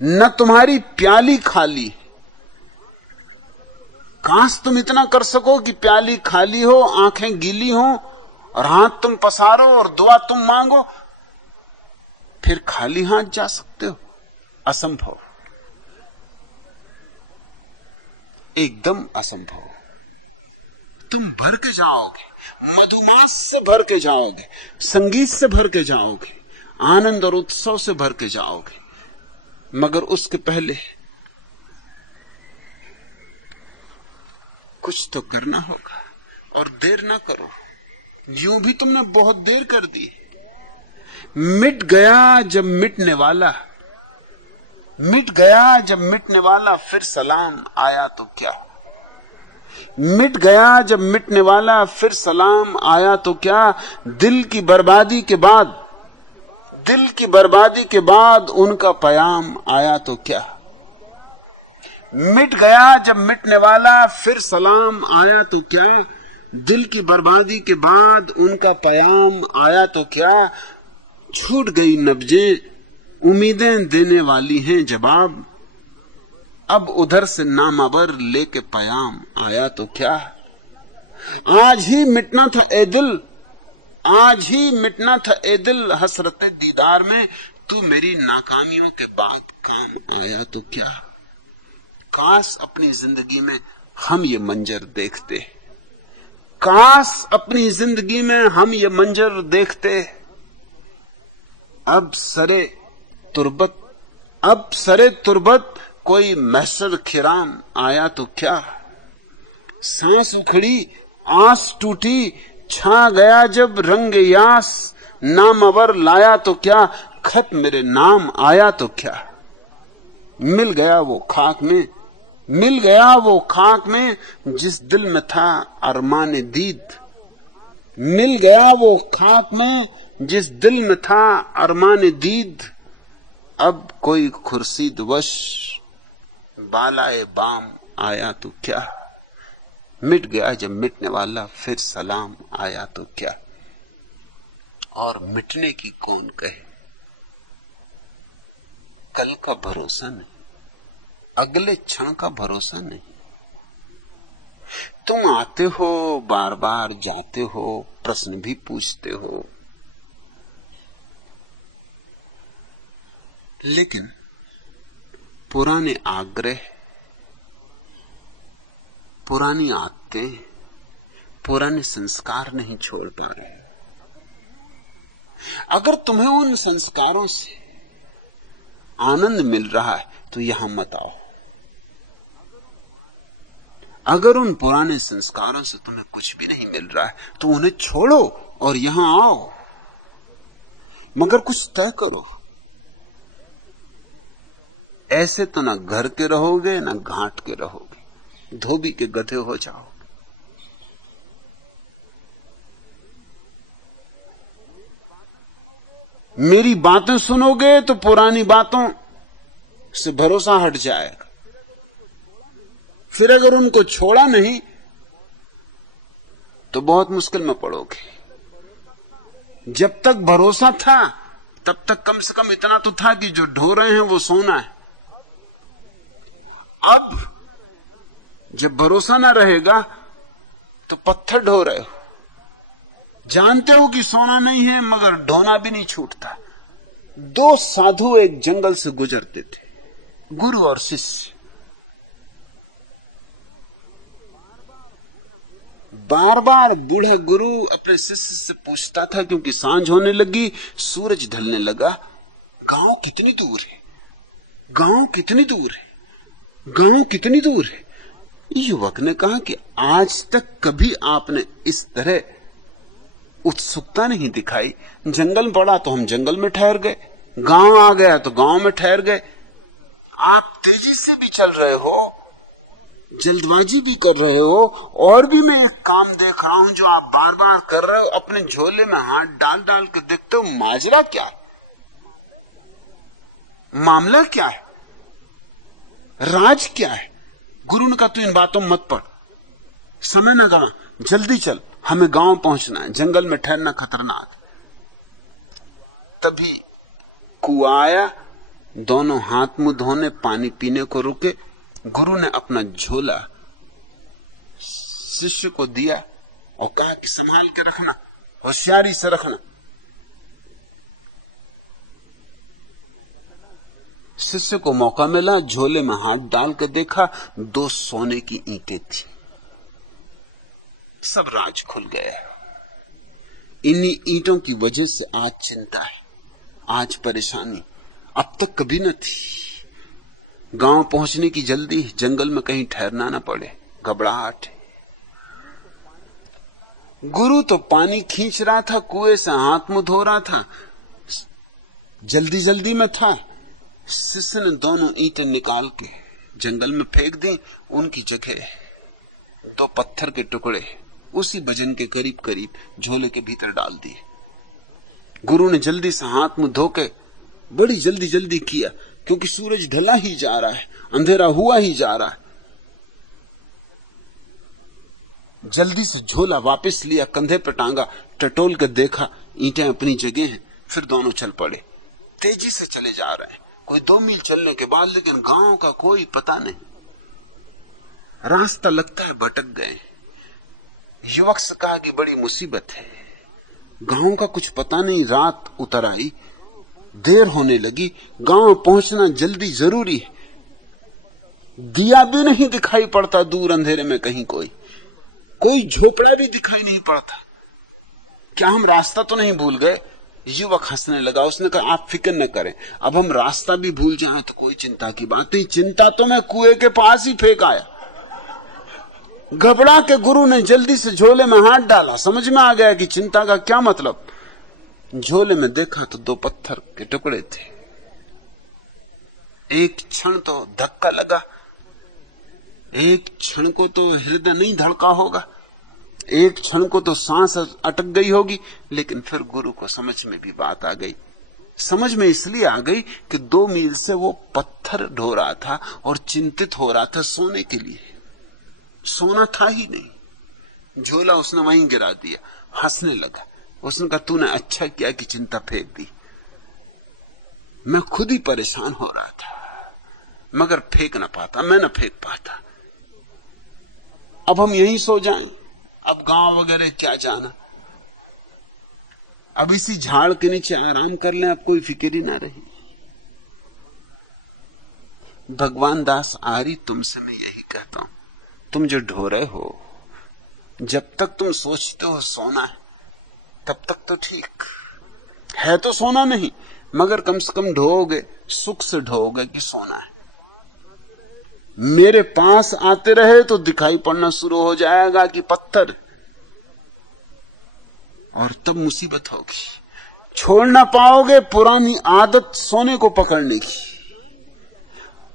न तुम्हारी प्याली खाली। काश तुम इतना कर सको कि प्याली खाली हो, आंखें गीली हो और हाथ तुम पसारो और दुआ तुम मांगो, फिर खाली हाथ जा सकते हो? असंभव, एकदम असंभव। तुम भर के जाओगे, मधुमास से भर के जाओगे, संगीत से भर के जाओगे, आनंद और उत्सव से भर के जाओगे, मगर उसके पहले कुछ तो करना होगा। और देर ना करो, यूं भी तुमने बहुत देर कर दी। मिट गया जब मिटने वाला, मिट गया जब मिटने वाला, फिर सलाम आया तो क्या। मिट गया जब मिटने वाला, फिर सलाम आया तो क्या। दिल की बर्बादी के बाद, दिल की बर्बादी के बाद उनका पैगाम आया तो क्या। मिट गया जब मिटने वाला, फिर सलाम आया तो क्या। दिल की बर्बादी के बाद उनका पैगाम आया तो क्या। छूट गई नब्जें, उम्मीदें देने वाली हैं जवाब। अब उधर से नामावर लेके पैगाम आया तो क्या। आज ही मिटना था ए दिल, आज ही मिटना था ए दिल, हसरते दीदार में तू मेरी नाकामियों के बाद काम आया तो क्या। काश अपनी जिंदगी में हम ये मंजर देखते, काश अपनी जिंदगी में हम ये मंजर देखते। अब सरे तुर्बत, अब सरे तुर्बत कोई महशर खिराम आया तो क्या। सांस उखड़ी, आस टूटी, छा गया जब रंग यास, नामवर लाया तो क्या, खत मेरे नाम आया तो क्या। मिल गया वो खाक में, मिल गया वो खाक में जिस दिल में था अरमान दीद। मिल गया वो खाक में जिस दिल में था अरमान दीद। अब कोई खुर्शीद वश बालाए बाम आया तो क्या। मिट गया जब मिटने वाला, फिर सलाम आया तो क्या। और मिटने की कौन कहे, कल का भरोसा नहीं, अगले क्षण का भरोसा नहीं। तुम आते हो, बार बार जाते हो, प्रश्न भी पूछते हो, लेकिन पुराने आग्रह, पुरानी आदतें, पुराने संस्कार नहीं छोड़ पा रहे। अगर तुम्हें उन संस्कारों से आनंद मिल रहा है तो यहां मत आओ। अगर उन पुराने संस्कारों से तुम्हें कुछ भी नहीं मिल रहा है तो उन्हें छोड़ो और यहां आओ। मगर कुछ तय करो, ऐसे तो ना घर के रहोगे ना घाट के रहोगे, धोबी के गधे हो जाओगे। मेरी बातें सुनोगे तो पुरानी बातों से भरोसा हट जाएगा। फिर अगर उनको छोड़ा नहीं तो बहुत मुश्किल में पड़ोगे। जब तक भरोसा था तब तक कम से कम इतना तो था कि जो ढो रहे हैं वो सोना है। अब जब भरोसा ना रहेगा तो पत्थर ढो रहे हो। जानते हो कि सोना नहीं है मगर ढोना भी नहीं छूटता। दो साधु एक जंगल से गुजरते थे, गुरु और शिष्य। बार बार बूढ़ा गुरु अपने शिष्य से पूछता था, क्योंकि सांझ होने लगी, सूरज ढलने लगा, गांव कितनी दूर है, गांव कितनी दूर है, गांव कितनी दूर है। युवक ने कहा कि आज तक कभी आपने इस तरह उत्सुकता नहीं दिखाई। जंगल पड़ा तो हम जंगल में ठहर गए, गांव आ गया तो गांव में ठहर गए। आप तेजी से भी चल रहे हो, जल्दबाजी भी कर रहे हो, और भी मैं एक काम देख रहा हूं जो आप बार बार कर रहे हो। अपने झोले में हाथ डाल डाल के देखते हो, माजरा क्या है, मामला क्या है, राज क्या है। गुरु ने कहा तू इन बातों में मत पड़, समय न गवा, जल्दी चल, हमें गांव पहुंचना है, जंगल में ठहरना खतरनाक। तभी कुआं आया, दोनों हाथ मुंह धोने पानी पीने को रुके। गुरु ने अपना झोला शिष्य को दिया और कहा कि संभाल के रखना, होशियारी से रखना। शिष्य को मौका मिला, झोले में हाथ डाल के देखा, 2 सोने की ईंटें थी। सब राज खुल गया। इन्हीं ईंटों की वजह से आज चिंता है, आज परेशानी, अब तक कभी न थी। गांव पहुंचने की जल्दी, जंगल में कहीं ठहरना न पड़े, घबराहट। गुरु तो पानी खींच रहा था, कुएं से हाथ मुंह धो रहा था, जल्दी जल्दी में था। शिष्य ने दोनों ईंटें निकाल के जंगल में फेंक दी। उनकी जगह 2 पत्थर के टुकड़े उसी वजन के करीब करीब झोले के भीतर डाल दिए। गुरु ने जल्दी से हाथ मुंह धो के बड़ी जल्दी जल्दी किया, क्योंकि सूरज ढला ही जा रहा है, अंधेरा हुआ ही जा रहा है। जल्दी से झोला वापस लिया, कंधे पर टांगा, टटोल कर देखा ईंटें अपनी जगह हैं। फिर दोनों चल पड़े, तेजी से चले जा रहे हैं। कोई 2 मील चलने के बाद, लेकिन गांव का कोई पता नहीं, रास्ता लगता है भटक गए। युवक से कहा कि बड़ी मुसीबत है, गांव का कुछ पता नहीं। रात उतर आई, देर होने लगी, गांव पहुंचना जल्दी जरूरी है। दिया भी नहीं दिखाई पड़ता दूर अंधेरे में, कहीं कोई झोपड़ा भी दिखाई नहीं पड़ता। क्या हम रास्ता तो नहीं भूल गए? युवक हंसने लगा। उसने कहा आप फिक्र न करें, अब हम रास्ता भी भूल जाएं तो कोई चिंता की बात नहीं। चिंता तो मैं कुएं के पास ही फेंक आया। घबरा के गुरु ने जल्दी से झोले में हाथ डाला, समझ में आ गया कि चिंता का क्या मतलब। झोले में देखा तो 2 पत्थर के टुकड़े थे। एक क्षण तो धक्का लगा, एक क्षण को तो हृदय नहीं धड़का होगा, एक क्षण को तो सांस अटक गई होगी। लेकिन फिर गुरु को समझ में भी बात आ गई। समझ में इसलिए आ गई कि 2 मील से वो पत्थर ढो रहा था और चिंतित हो रहा था सोने के लिए। सोना था ही नहीं। झोला उसने वहीं गिरा दिया, हंसने लगा। उसने कहा तूने अच्छा किया कि चिंता फेंक दी, मैं खुद ही परेशान हो रहा था, मगर फेंक ना पाता, मैं ना फेंक पाता। अब हम यहीं सो जाएं, अब गांव वगैरह क्या जाना, अब इसी झाड़ के नीचे आराम कर लें, अब कोई फिक्र ही ना रही। भगवान दास आर्य, तुमसे मैं यही कहता हूं, तुम जो ढो रहे हो, जब तक तुम सोचते हो सोना है तब तक तो ठीक है। तो सोना नहीं, मगर कम से कम ढोओगे, सुख से ढोओगे कि सोना है। मेरे पास आते रहे तो दिखाई पड़ना शुरू हो जाएगा कि पत्थर, और तब मुसीबत होगी। छोड़ ना पाओगे पुरानी आदत सोने को पकड़ने की,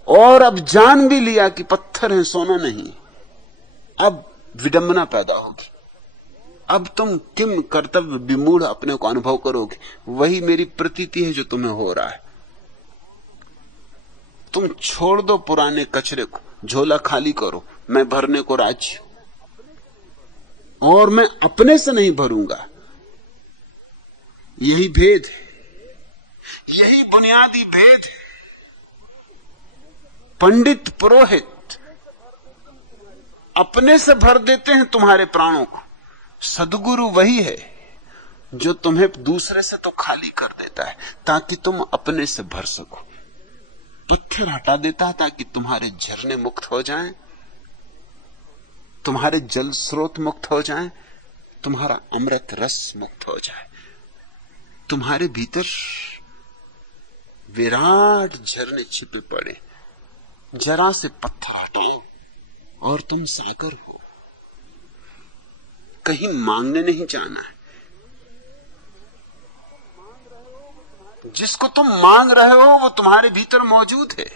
और अब जान भी लिया कि पत्थर है, सोना नहीं। अब विडंबना पैदा होगी। अब तुम किम कर्तव्य विमूढ़ अपने को अनुभव करोगे। वही मेरी प्रतीति है जो तुम्हें हो रहा है। तुम छोड़ दो पुराने कचरे को, झोला खाली करो, मैं भरने को राजी हूं, और मैं अपने से नहीं भरूंगा। यही भेद है, यही बुनियादी भेद है। पंडित पुरोहित अपने से भर देते हैं तुम्हारे प्राणों को, सदगुरु वही है जो तुम्हें दूसरे से तो खाली कर देता है ताकि तुम अपने से भर सको। पत्थर हटा देता है ताकि तुम्हारे झरने मुक्त हो जाएं, तुम्हारे जल स्रोत मुक्त हो जाएं, तुम्हारा अमृत रस मुक्त हो जाए, तुम्हारे भीतर विराट झरने छिपे पड़े। जरा से पत्थर हटाओ, और तुम सागर हो। कहीं मांगने नहीं जाना है। जिसको तुम मांग रहे हो वो तुम्हारे भीतर मौजूद है।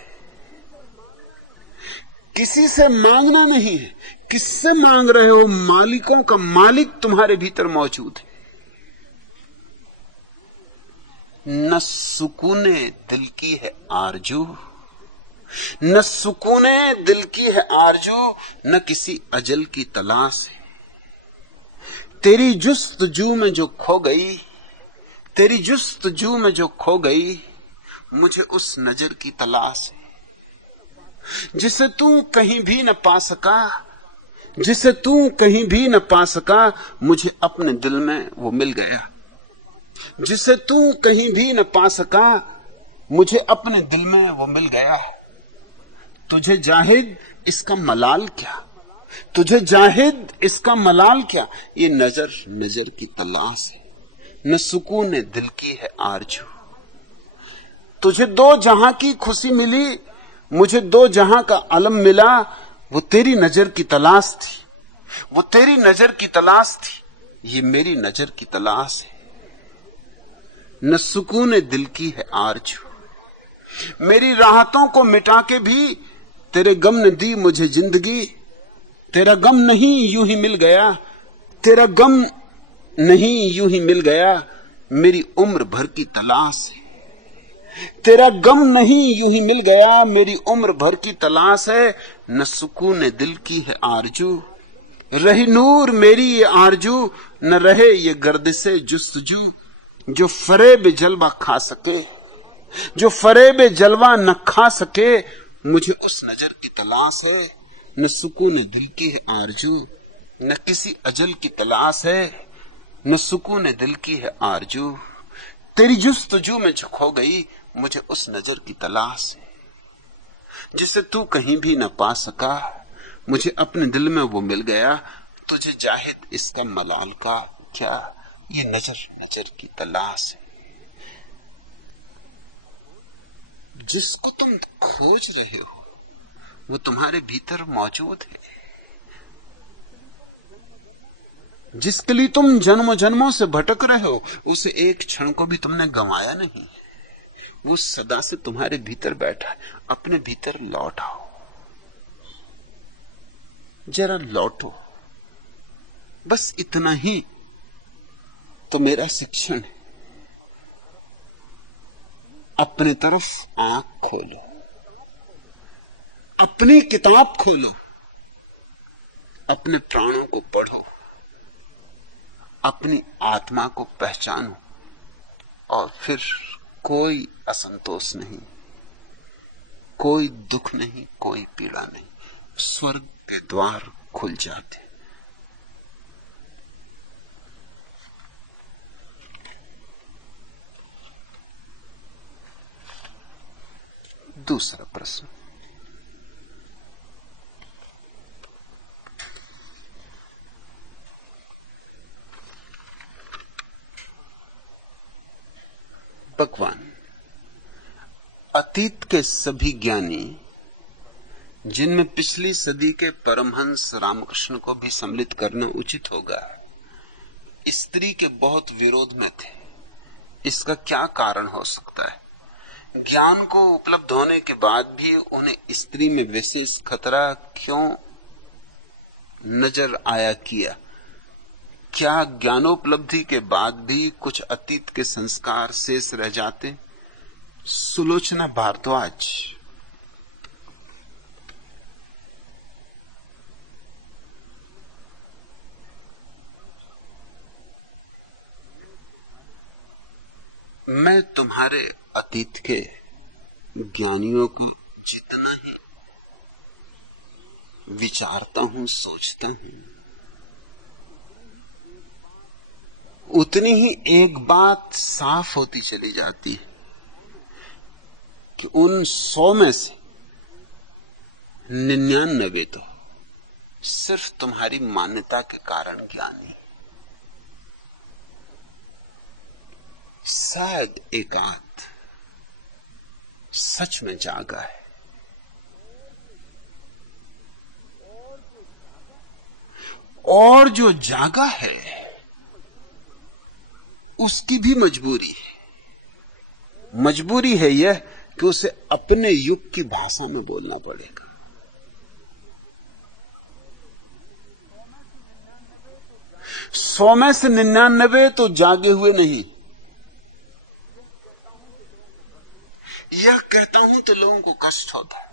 किसी से मांगना नहीं है। किससे मांग रहे हो? मालिकों का मालिक तुम्हारे भीतर मौजूद है। न सुकूने दिल की है आरजू, न सुकूने दिल की है आरजू, न किसी अजल की तलाश है। तेरी जुस्तजू में जो खो गई, तेरी जुस्तजू में जो खो गई, मुझे उस नजर की तलाश है जिसे तू कहीं भी न पा सका, जिसे तू कहीं भी न पा सका, मुझे अपने दिल में वो मिल गया। जिसे तू कहीं भी न पा सका, मुझे अपने दिल में वो मिल गया। तुझे जाहिद इसका मलाल क्या, तुझे जाहिद इसका मलाल क्या? ये नजर नजर की तलाश है, न सुकून दिल की है आरजू। तुझे दो जहां की खुशी मिली, मुझे दो जहां का अलम मिला। वो तेरी नजर की तलाश थी, वो तेरी नजर की तलाश थी, ये मेरी नजर की तलाश है। न सुकून दिल की है आरजू। मेरी राहतों को मिटा के भी तेरे गम ने दी मुझे जिंदगी। तेरा गम नहीं यूं ही मिल गया, तेरा गम नहीं यूं ही मिल गया, मेरी उम्र भर की तलाश है। तेरा गम नहीं यूं ही मिल गया, मेरी उम्र भर की तलाश है। न सुकून दिल की है आरजू, रही नूर मेरी ये आरजू, न रहे ये गर्दिशे जुस्तजू। जो फरेब जलवा खा सके, जो फरेब जलवा न खा सके, मुझे उस नजर की तलाश है। न सुकून दिल की है आरजू, न किसी अजल की तलाश है, न सुकून दिल की है आरजू। तेरी जुस्तजू में जो खो गई, मुझे उस नजर की तलाश है जिसे तू कहीं भी न पा सका, मुझे अपने दिल में वो मिल गया। तुझे जाहिद इसका मलाल का क्या, ये नजर नजर की तलाश है। जिसको तुम खोज रहे हो वो तुम्हारे भीतर मौजूद है। जिसके लिए तुम जन्मों जन्मों से भटक रहे हो, उसे एक क्षण को भी तुमने गंवाया नहीं। वो सदा से तुम्हारे भीतर बैठा है। अपने भीतर लौट आओ, जरा लौटो। बस इतना ही तो मेरा शिक्षण है। अपने तरफ आंख खोलो, अपनी किताब खोलो, अपने प्राणों को पढ़ो, अपनी आत्मा को पहचानो, और फिर कोई असंतोष नहीं, कोई दुख नहीं, कोई पीड़ा नहीं। स्वर्ग के द्वार खुल जाते। दूसरा प्रश्न, भगवान, अतीत के सभी ज्ञानी, जिनमें पिछली सदी के परमहंस रामकृष्ण को भी सम्मिलित करना उचित होगा, स्त्री के बहुत विरोध में थे। इसका क्या कारण हो सकता है? ज्ञान को उपलब्ध होने के बाद भी उन्हें स्त्री में विशेष खतरा क्यों नजर आया किया? क्या ज्ञानोपलब्धि के बाद भी कुछ अतीत के संस्कार शेष रह जाते? सुलोचना भारद्वाज, मैं तुम्हारे अतीत के ज्ञानियों को जितना ही विचारता हूं, सोचता हूं, उतनी ही एक बात साफ होती चली जाती है कि उन 100 में से 99 तो सिर्फ तुम्हारी मान्यता के कारण ज्ञानी, शायद एक आध सच में जागा है। और जो जागा है उसकी भी मजबूरी है। मजबूरी है यह कि उसे अपने युग की भाषा में बोलना पड़ेगा। 100 में से 99 तो जागे हुए नहीं। यह कहता हूं तो लोगों को कष्ट होता है।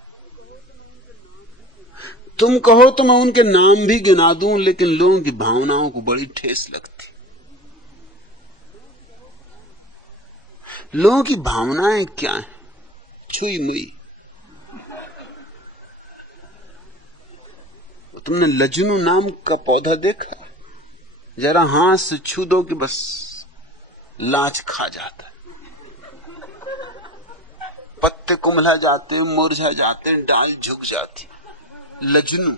तुम कहो तो मैं उनके नाम भी गिना दूं, लेकिन लोगों की भावनाओं को बड़ी ठेस लगती। लोगों की भावनाएं क्या हैं? छुई मुई। तुमने लजनू नाम का पौधा देखा? जरा हाथ से छू दो कि बस लाज खा जाता है। पत्ते कुमला जाते हैं, मुरझा जाते हैं, डाल झुक जाती। लजनू,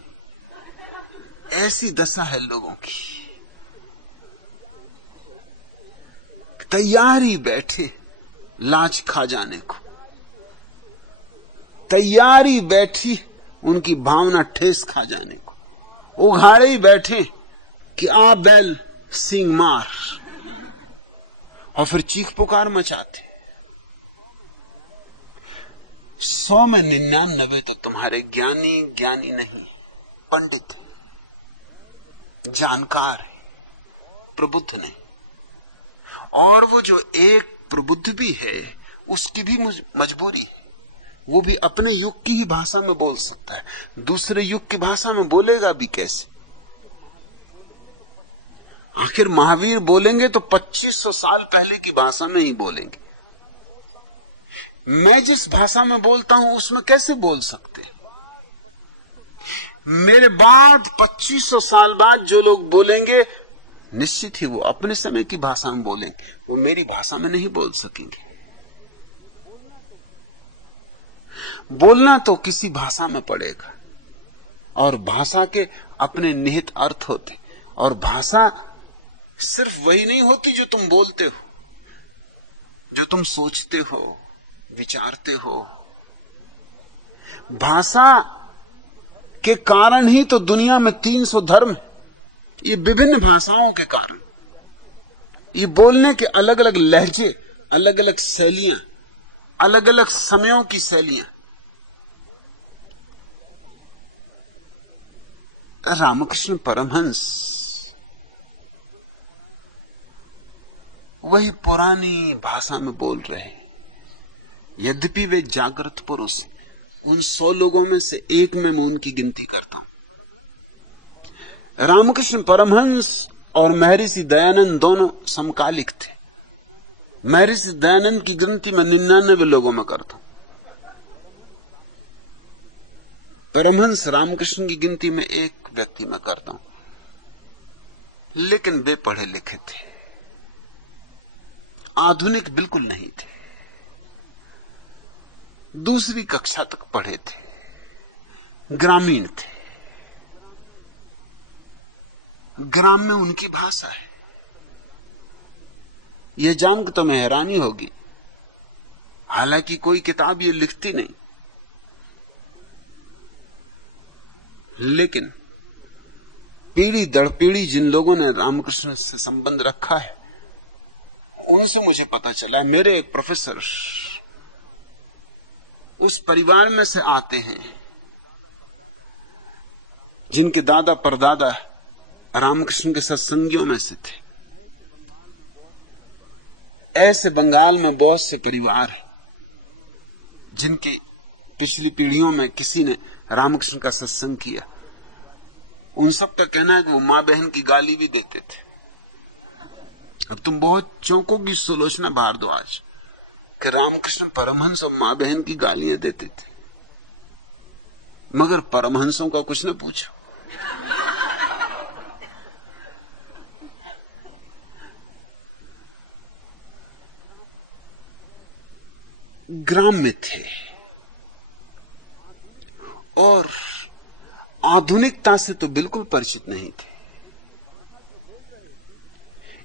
ऐसी दशा है लोगों की। तैयारी बैठे लाज खा जाने को, तैयारी बैठी उनकी भावना ठेस खा जाने को। उघाड़े ही बैठे कि आ बैल सींग मार, और फिर चीख पुकार मचाते। 100 में 99 तो तुम्हारे ज्ञानी ज्ञानी नहीं, पंडित जानकार है, प्रबुद्ध नहीं। और वो जो एक प्रबुद्ध भी है उसकी भी मजबूरी है। वो भी अपने युग की ही भाषा में बोल सकता है, दूसरे युग की भाषा में बोलेगा भी कैसे? आखिर महावीर बोलेंगे तो 2500 साल पहले की भाषा में ही बोलेंगे। मैं जिस भाषा में बोलता हूं उसमें कैसे बोल सकते? मेरे बाद 2500 साल बाद जो लोग बोलेंगे, निश्चित ही वो अपने समय की भाषा में बोलेंगे, वो मेरी भाषा में नहीं बोल सकेंगे। बोलना तो किसी भाषा में पड़ेगा, और भाषा के अपने निहित अर्थ होते, और भाषा सिर्फ वही नहीं होती जो तुम बोलते हो, जो तुम सोचते हो, विचारते हो। भाषा के कारण ही तो दुनिया में 300 धर्म है। ये विभिन्न भाषाओं के कारण, ये बोलने के अलग अलग लहजे, अलग अलग शैलियां, अलग अलग समयों की शैलियां। रामकृष्ण परमहंस वही पुरानी भाषा में बोल रहे हैं, यद्यपि वे जागृत पुरुष। उन 100 लोगों में से एक में मैं उनकी गिनती करता हूं। रामकृष्ण परमहंस और महर्षि दयानंद दोनों समकालिक थे। महर्षि दयानंद की गिनती मैं 99 लोगों में करता हूं। परमहंस रामकृष्ण की गिनती में एक व्यक्ति में करता हूं, लेकिन वे पढ़े लिखे थे, आधुनिक बिल्कुल नहीं थे, दूसरी कक्षा तक पढ़े थे, ग्रामीण थे। ग्राम में उनकी भाषा है। यह जानकर तो मैं हैरानी होगी, हालांकि कोई किताब ये लिखती नहीं, लेकिन पीढ़ी दर पीढ़ी जिन लोगों ने रामकृष्ण से संबंध रखा है, उनसे मुझे पता चला। मेरे एक प्रोफेसर उस परिवार में से आते हैं जिनके दादा परदादा रामकृष्ण के सत्संगियों में से थे। ऐसे बंगाल में बहुत से परिवार हैं जिनकी पिछली पीढ़ियों में किसी ने रामकृष्ण का सत्संग किया। उन सब का कहना है कि वो मां बहन की गाली भी देते थे। अब तुम बहुत चौंकोगी सुलोचना भारद्वाज कि रामकृष्ण परमहंस और मां बहन की गालियां देते थे, मगर परमहंसों का कुछ न पूछो। ग्राम में थे और आधुनिकता से तो बिल्कुल परिचित नहीं थे,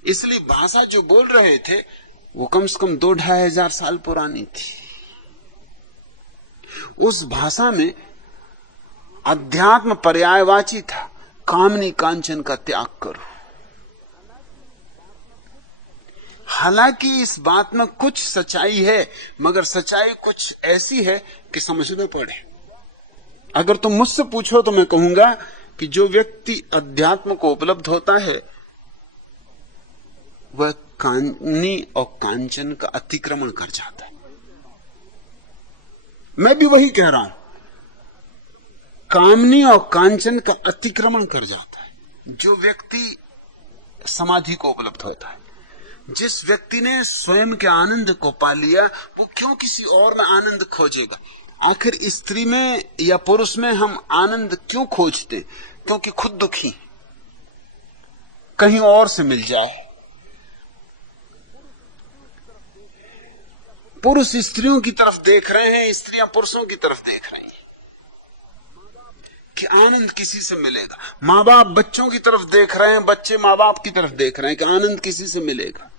इसलिए भाषा जो बोल रहे थे वो कम से कम 2-2.5 हजार साल पुरानी थी। उस भाषा में अध्यात्म पर्यायवाची था, कामनी कांचन का त्याग करो। हालांकि इस बात में कुछ सच्चाई है, मगर सच्चाई कुछ ऐसी है कि समझना पड़े। अगर तुम मुझसे पूछो तो मैं कहूंगा कि जो व्यक्ति अध्यात्म को उपलब्ध होता है वह कामनी और कांचन का अतिक्रमण कर जाता है। मैं भी वही कह रहा हूं, कामनी और कांचन का अतिक्रमण कर जाता है जो व्यक्ति समाधि को उपलब्ध होता है। जिस व्यक्ति ने स्वयं के आनंद को पा लिया वो क्यों किसी और में आनंद खोजेगा। आखिर स्त्री में या पुरुष में हम आनंद क्यों खोजते? क्योंकि खुद दुखी, कहीं और से मिल जाए। पुरुष स्त्रियों की तरफ देख रहे हैं, स्त्रियां पुरुषों की तरफ देख रही हैं कि आनंद किसी से मिलेगा। मां बाप बच्चों की तरफ देख रहे हैं, बच्चे मां बाप की तरफ देख रहे हैं कि आनंद किसी से मिलेगा।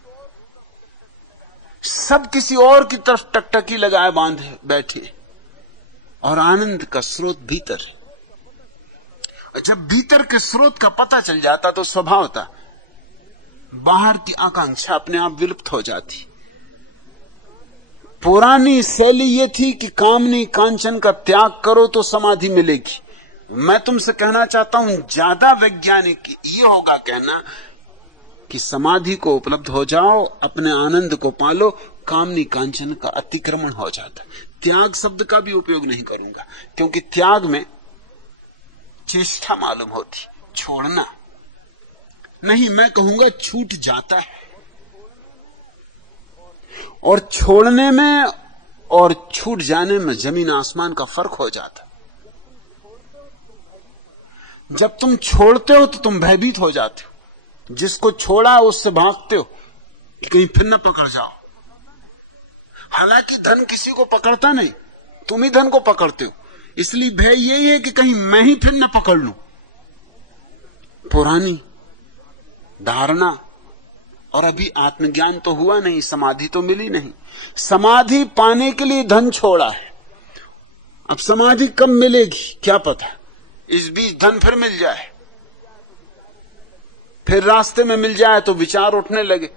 सब किसी और की तरफ टकटकी लगाए बांधे बैठे, और आनंद का स्रोत भीतर है। जब भीतर के स्रोत का पता चल जाता तो स्वभावतः बाहर की आकांक्षा अपने आप विलुप्त हो जाती। पुरानी शैली यह थी कि कामनी कांचन का त्याग करो तो समाधि मिलेगी। मैं तुमसे कहना चाहता हूं ज्यादा वैज्ञानिक ये होगा कहना कि समाधि को उपलब्ध हो जाओ, अपने आनंद को पालो, कामनी कांचन का अतिक्रमण हो जाता। त्याग शब्द का भी उपयोग नहीं करूंगा, क्योंकि त्याग में चेष्टा मालूम होती, छोड़ना नहीं। मैं कहूंगा छूट जाता है। और छोड़ने में और छूट जाने में जमीन आसमान का फर्क हो जाता। जब तुम छोड़ते हो तो तुम भयभीत हो जाते हो। जिसको छोड़ा उससे भागते हो कि कहीं फिर न पकड़ जाओ। हालांकि धन किसी को पकड़ता नहीं, तुम ही धन को पकड़ते हो। इसलिए भय यही है कि कहीं मैं ही फिर न पकड़ लूं। पुरानी धारणा। और अभी आत्मज्ञान तो हुआ नहीं, समाधि तो मिली नहीं। समाधि पाने के लिए धन छोड़ा है। अब समाधि कब मिलेगी क्या पता, इस बीच धन फिर मिल जाए, फिर रास्ते में मिल जाए तो विचार उठने लगे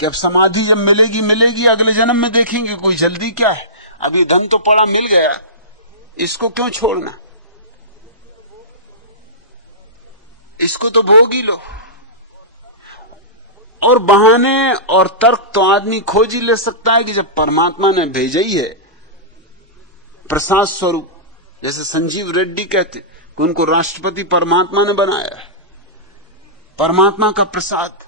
कि अब समाधि जब मिलेगी मिलेगी, अगले जन्म में देखेंगे, कोई जल्दी क्या है। अभी धन तो पड़ा मिल गया, इसको क्यों छोड़ना, इसको तो भोग ही लो। और बहाने और तर्क तो आदमी खोज ही ले सकता है कि जब परमात्मा ने भेजा ही है प्रसाद स्वरूप। जैसे संजीव रेड्डी कहते कि उनको राष्ट्रपति परमात्मा ने बनाया है, परमात्मा का प्रसाद।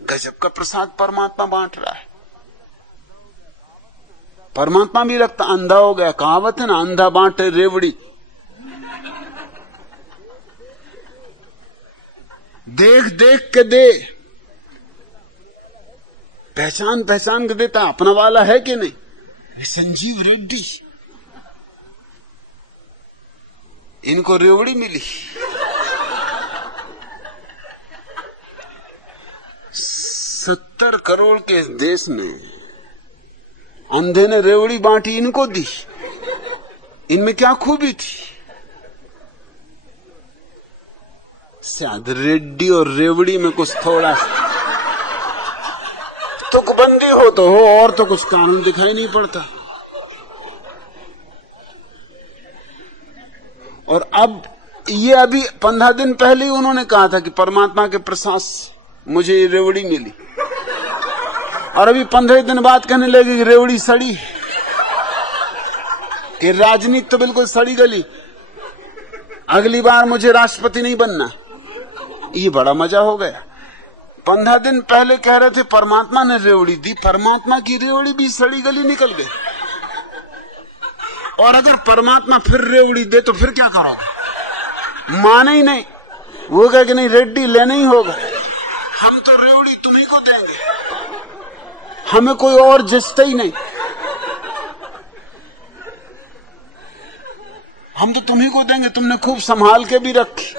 गजब का प्रसाद परमात्मा बांट रहा है। परमात्मा भी लगता अंधा हो गया। कहावत है ना, अंधा बांटे रेवड़ी। देख देख के दे, पहचान पहचान के देता, अपना वाला है कि नहीं। संजीव रेड्डी, इनको रेवड़ी मिली। 70 करोड़ के देश में अंधे ने रेवड़ी बांटी, इनको दी। इनमें क्या खूबी थी। शायद रेड्डी और रेवड़ी में कुछ थोड़ा तुकबंदी हो तो हो, और तो कुछ कानून दिखाई नहीं पड़ता। और अब ये अभी 15 दिन पहले ही उन्होंने कहा था कि परमात्मा के प्रसाद से मुझे ये रेवड़ी मिली, और अभी 15 दिन बाद कहने लगे कि रेवड़ी सड़ी, कि राजनीति तो बिल्कुल सड़ी गली, अगली बार मुझे राष्ट्रपति नहीं बनना। ये बड़ा मजा हो गया। 15 दिन पहले कह रहे थे परमात्मा ने रेवड़ी दी, परमात्मा की रेवड़ी भी सड़ी गली निकल गई। और अगर परमात्मा फिर रेवड़ी दे तो फिर क्या करोगे? माने ही नहीं, वो कहे कि नहीं रेड्डी लेना ही होगा, हम तो रेवड़ी तुम्ही को देंगे, हमें कोई और जिसता ही नहीं, हम तो तुम्ही को देंगे, तुमने खूब संभाल के भी रखी।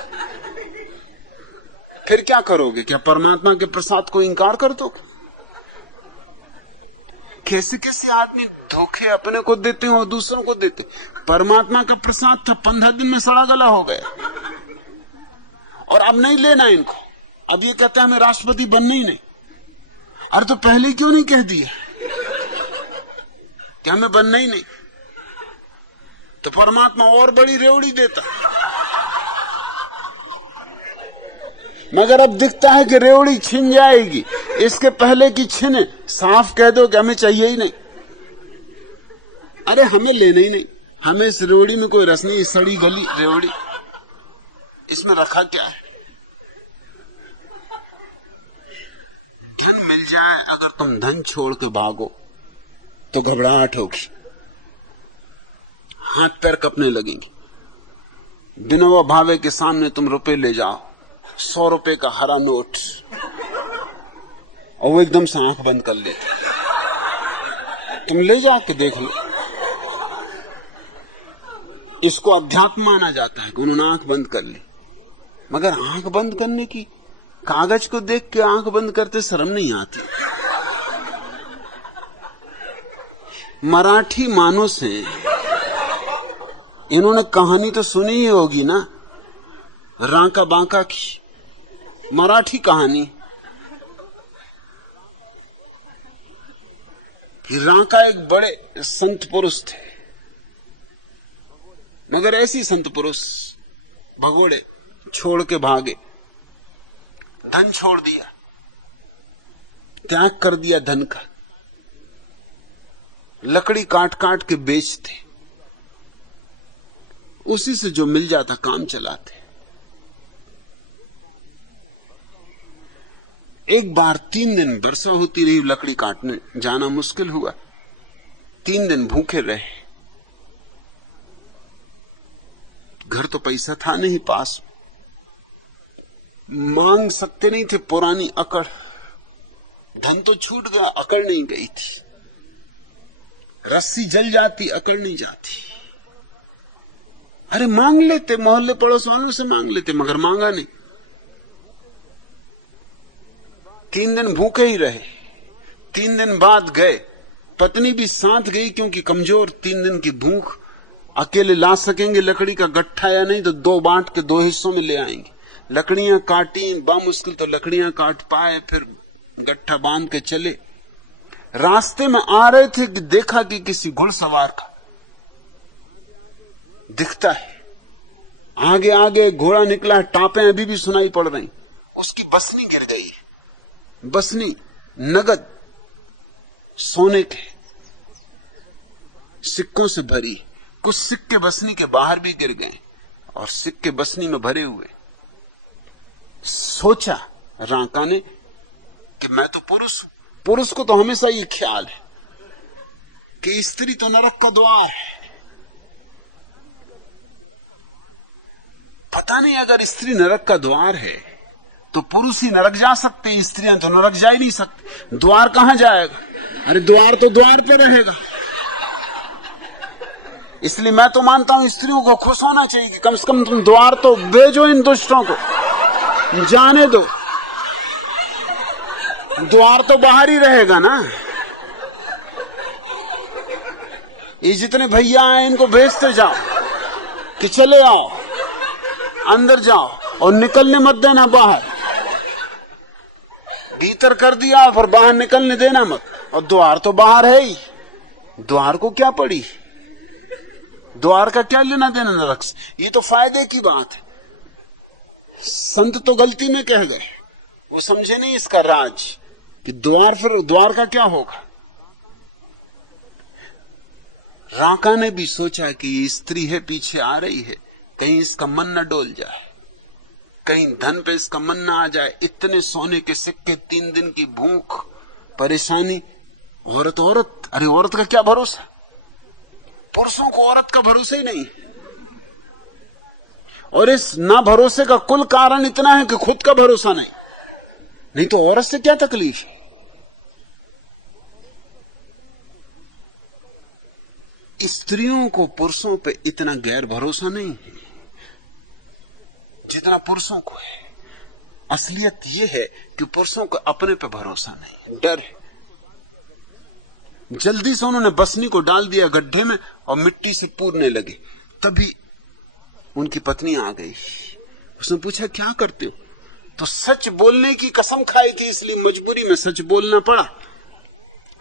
फिर क्या करोगे? क्या परमात्मा के प्रसाद को इंकार कर दोगे? कैसे कैसे आदमी धोखे अपने को देते हैं और दूसरों को देते। परमात्मा का प्रसाद था, 15 दिन में सड़ा गला हो गया। और अब नहीं लेना इनको। अब ये कहते हैं हमें राष्ट्रपति बनना ही नहीं। अरे तो पहले क्यों नहीं कह दिया कि हमें बनना ही नहीं? तो परमात्मा और बड़ी रेवड़ी देता। मगर अब दिखता है कि रेवड़ी छिन जाएगी, इसके पहले की छिने। साफ कह दो कि हमें चाहिए ही नहीं। अरे हमें लेना ही नहीं, हमें इस रेवड़ी में कोई रस नहीं। सड़ी गली रेवड़ी, इसमें रखा क्या है? धन मिल जाए, अगर तुम धन छोड़ के भागो तो घबराहट होगी, हाथ पैर कपने लगेंगे। बिना भावे के सामने तुम रुपए ले जाओ, 100 रुपए का हरा नोट, और वो एकदम से आंख बंद कर लेते। तुम ले जाके देख लो, इसको अध्यात्म माना जाता है कि उन्होंने आंख बंद कर ली। मगर आंख बंद करने की, कागज को देख के आंख बंद करते शर्म नहीं आती? मराठी मानुस हैं, इन्होंने कहानी तो सुनी ही होगी ना, रांका बांका की मराठी कहानी। रांका एक बड़े संत पुरुष थे, मगर ऐसी संत पुरुष भगोड़े छोड़ के भागे, धन छोड़ दिया, त्याग कर दिया धन का, लकड़ी काट काट के बेचते, उसी से जो मिल जाता काम चलाते। एक बार 3 दिन वर्षा होती रही, लकड़ी काटने जाना मुश्किल हुआ। 3 दिन भूखे रहे। घर तो पैसा था नहीं पास, मांग सकते नहीं थे। पुरानी अकड़, धन तो छूट गया, अकड़ नहीं गई थी। रस्सी जल जाती, अकड़ नहीं जाती। अरे मांग लेते, मोहल्ले पड़ोस वालों से मांग लेते, मगर मांगा नहीं। 3 दिन भूखे ही रहे। 3 दिन बाद गए, पत्नी भी साथ गई, क्योंकि कमजोर, 3 दिन की भूख, अकेले ला सकेंगे लकड़ी का गट्ठा या नहीं, तो 2 बांट के 2 हिस्सों में ले आएंगे। लकड़ियां काटी, बामुश्किल तो लकड़ियां काट पाए, फिर गट्ठा बांध के चले। रास्ते में आ रहे थे कि देखा कि किसी घुड़सवार का दिखता है, आगे आगे घोड़ा निकला, टापें अभी भी सुनाई पड़ रही। उसकी बसनी गिर गई है, बसनी नगद सोने के सिक्कों से भरी। कुछ सिक्के बसनी के बाहर भी गिर गए और सिक्के बसनी में भरे हुए। सोचा रांका ने कि मैं तो पुरुष को तो हमेशा ये ख्याल है कि स्त्री तो नरक का द्वार है। पता नहीं, अगर स्त्री नरक का द्वार है तो पुरुष ही नरक जा सकते हैं, स्त्रियां तो नरक जा ही नहीं सकती। द्वार कहां जाएगा? अरे द्वार तो द्वार पे रहेगा। इसलिए मैं तो मानता हूं स्त्रियों को खुश होना चाहिए कि कम से कम तुम द्वार तो भेजो, इन दुष्टों को जाने दो। द्वार तो बाहर ही रहेगा ना। ये जितने भैया हैं इनको भेजते जाओ कि चले आओ, अंदर जाओ और निकलने मत देना बाहर। भीतर कर दिया और बाहर निकलने देना मत। और द्वार तो बाहर है ही, द्वार को क्या पड़ी? द्वार का क्या लेना देना नरक से? ये तो फायदे की बात है। संत तो गलती में कह गए, वो समझे नहीं इसका राज कि द्वार, फिर द्वार का क्या होगा। रांका ने भी सोचा कि ये स्त्री है, पीछे आ रही है, कहीं इसका मन न डोल जाए, कहीं धन पे इसका मन न आ जाए। इतने सोने के सिक्के, 3 दिन की भूख, परेशानी। औरत, अरे औरत का क्या भरोसा? पुरुषों को औरत का भरोसा ही नहीं। और इस ना भरोसे का कुल कारण इतना है कि खुद का भरोसा नहीं तो औरत से क्या तकलीफ है? स्त्रियों को पुरुषों पे इतना गैर भरोसा नहीं है जितना पुरुषों को है। असलियत यह है कि पुरुषों को अपने पे भरोसा नहीं, डर है। जल्दी से उन्होंने बसनी को डाल दिया गड्ढे में और मिट्टी से पूरने लगे। तभी उनकी पत्नी आ गई। उसने पूछा क्या करते हो? तो सच बोलने की कसम खाई थी, इसलिए मजबूरी में सच बोलना पड़ा।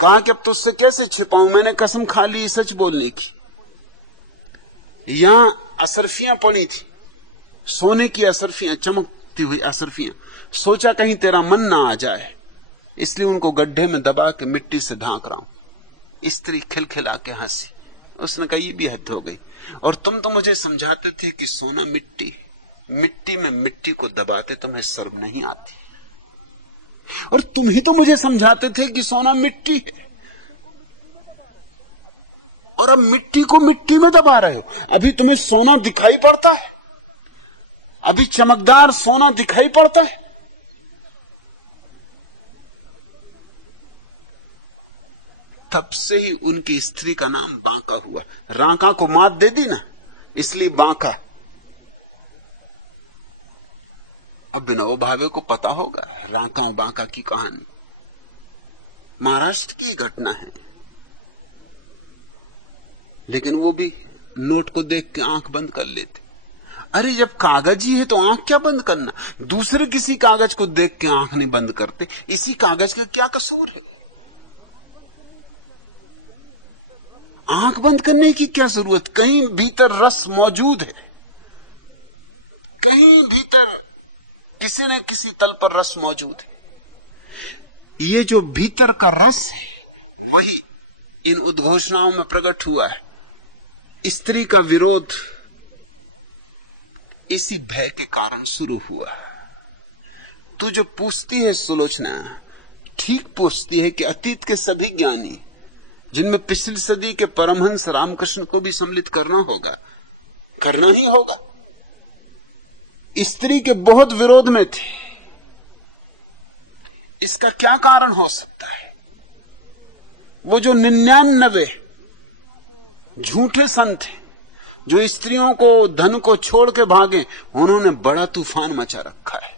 कहा कि अब तो उससे कैसे छिपाऊं, मैंने कसम खा ली सच बोलने की। यहां असरफियां पड़ी थी, सोने की असरफियां, चमकती हुई असरफियां। सोचा कहीं तेरा मन ना आ जाए, इसलिए उनको गड्ढे में दबा के मिट्टी से ढांक रहा हूं। स्त्री खिलखिला के हंसी। उसने कहा ये भी हद हो गई। और तुम तो मुझे समझाते थे कि सोना मिट्टी, मिट्टी में मिट्टी को दबाते तुम्हें शर्म नहीं आती। और तुम ही तो मुझे समझाते थे कि सोना मिट्टी है, और अब मिट्टी को मिट्टी में दबा रहे हो। अभी तुम्हें सोना दिखाई पड़ता है? अभी चमकदार सोना दिखाई पड़ता है? तब से ही उनकी स्त्री का नाम बांका हुआ। रांका को मात दे दी ना, इसलिए बांका। अब विनोबा भावे को पता होगा रांका और बांका की कहानी, महाराष्ट्र की घटना है। लेकिन वो भी नोट को देख के आंख बंद कर लेते। अरे जब कागज ही है तो आंख क्या बंद करना? दूसरे किसी कागज को देख के आंख नहीं बंद करते, इसी कागज का क्या कसूर है? आंख बंद करने की क्या जरूरत? कहीं भीतर रस मौजूद है, कहीं भीतर किसी न किसी तल पर रस मौजूद है। ये जो भीतर का रस है वही इन उद्घोषणाओं में प्रकट हुआ है। स्त्री का विरोध इसी भय के कारण शुरू हुआ। तू जो पूछती है सुलोचना, ठीक पूछती है कि अतीत के सभी ज्ञानी, जिनमें पिछली सदी के परमहंस रामकृष्ण को भी सम्मिलित करना होगा, करना ही होगा, स्त्री के बहुत विरोध में थे। इसका क्या कारण हो सकता है? वो जो 99 झूठे संत हैं जो स्त्रियों को, धन को छोड़ के भागे, उन्होंने बड़ा तूफान मचा रखा है।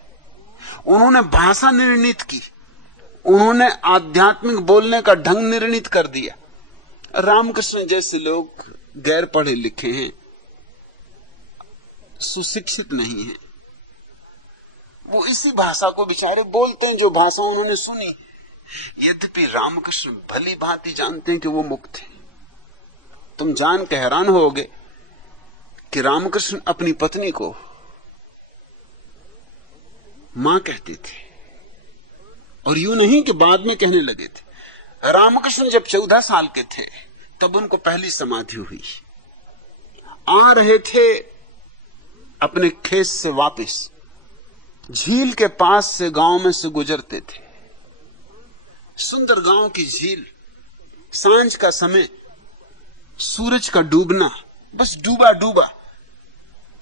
उन्होंने भाषा निर्णित की, उन्होंने आध्यात्मिक बोलने का ढंग निर्णित कर दिया। रामकृष्ण जैसे लोग गैर पढ़े लिखे हैं, सुशिक्षित नहीं हैं, वो इसी भाषा को बेचारे बोलते हैं जो भाषा उन्होंने सुनी। यद्यपि रामकृष्ण भली भांति जानते हैं कि वो मुक्त हैं। तुम जान के हैरान होगे कि रामकृष्ण अपनी पत्नी को मां कहते थे, और यूं नहीं कि बाद में कहने लगे थे। रामकृष्ण जब 14 साल के थे तब उनको पहली समाधि हुई। आ रहे थे अपने खेत से वापस, झील के पास से गांव में से गुजरते थे। सुंदर गांव की झील, सांझ का समय, सूरज का डूबना, बस डूबा डूबा।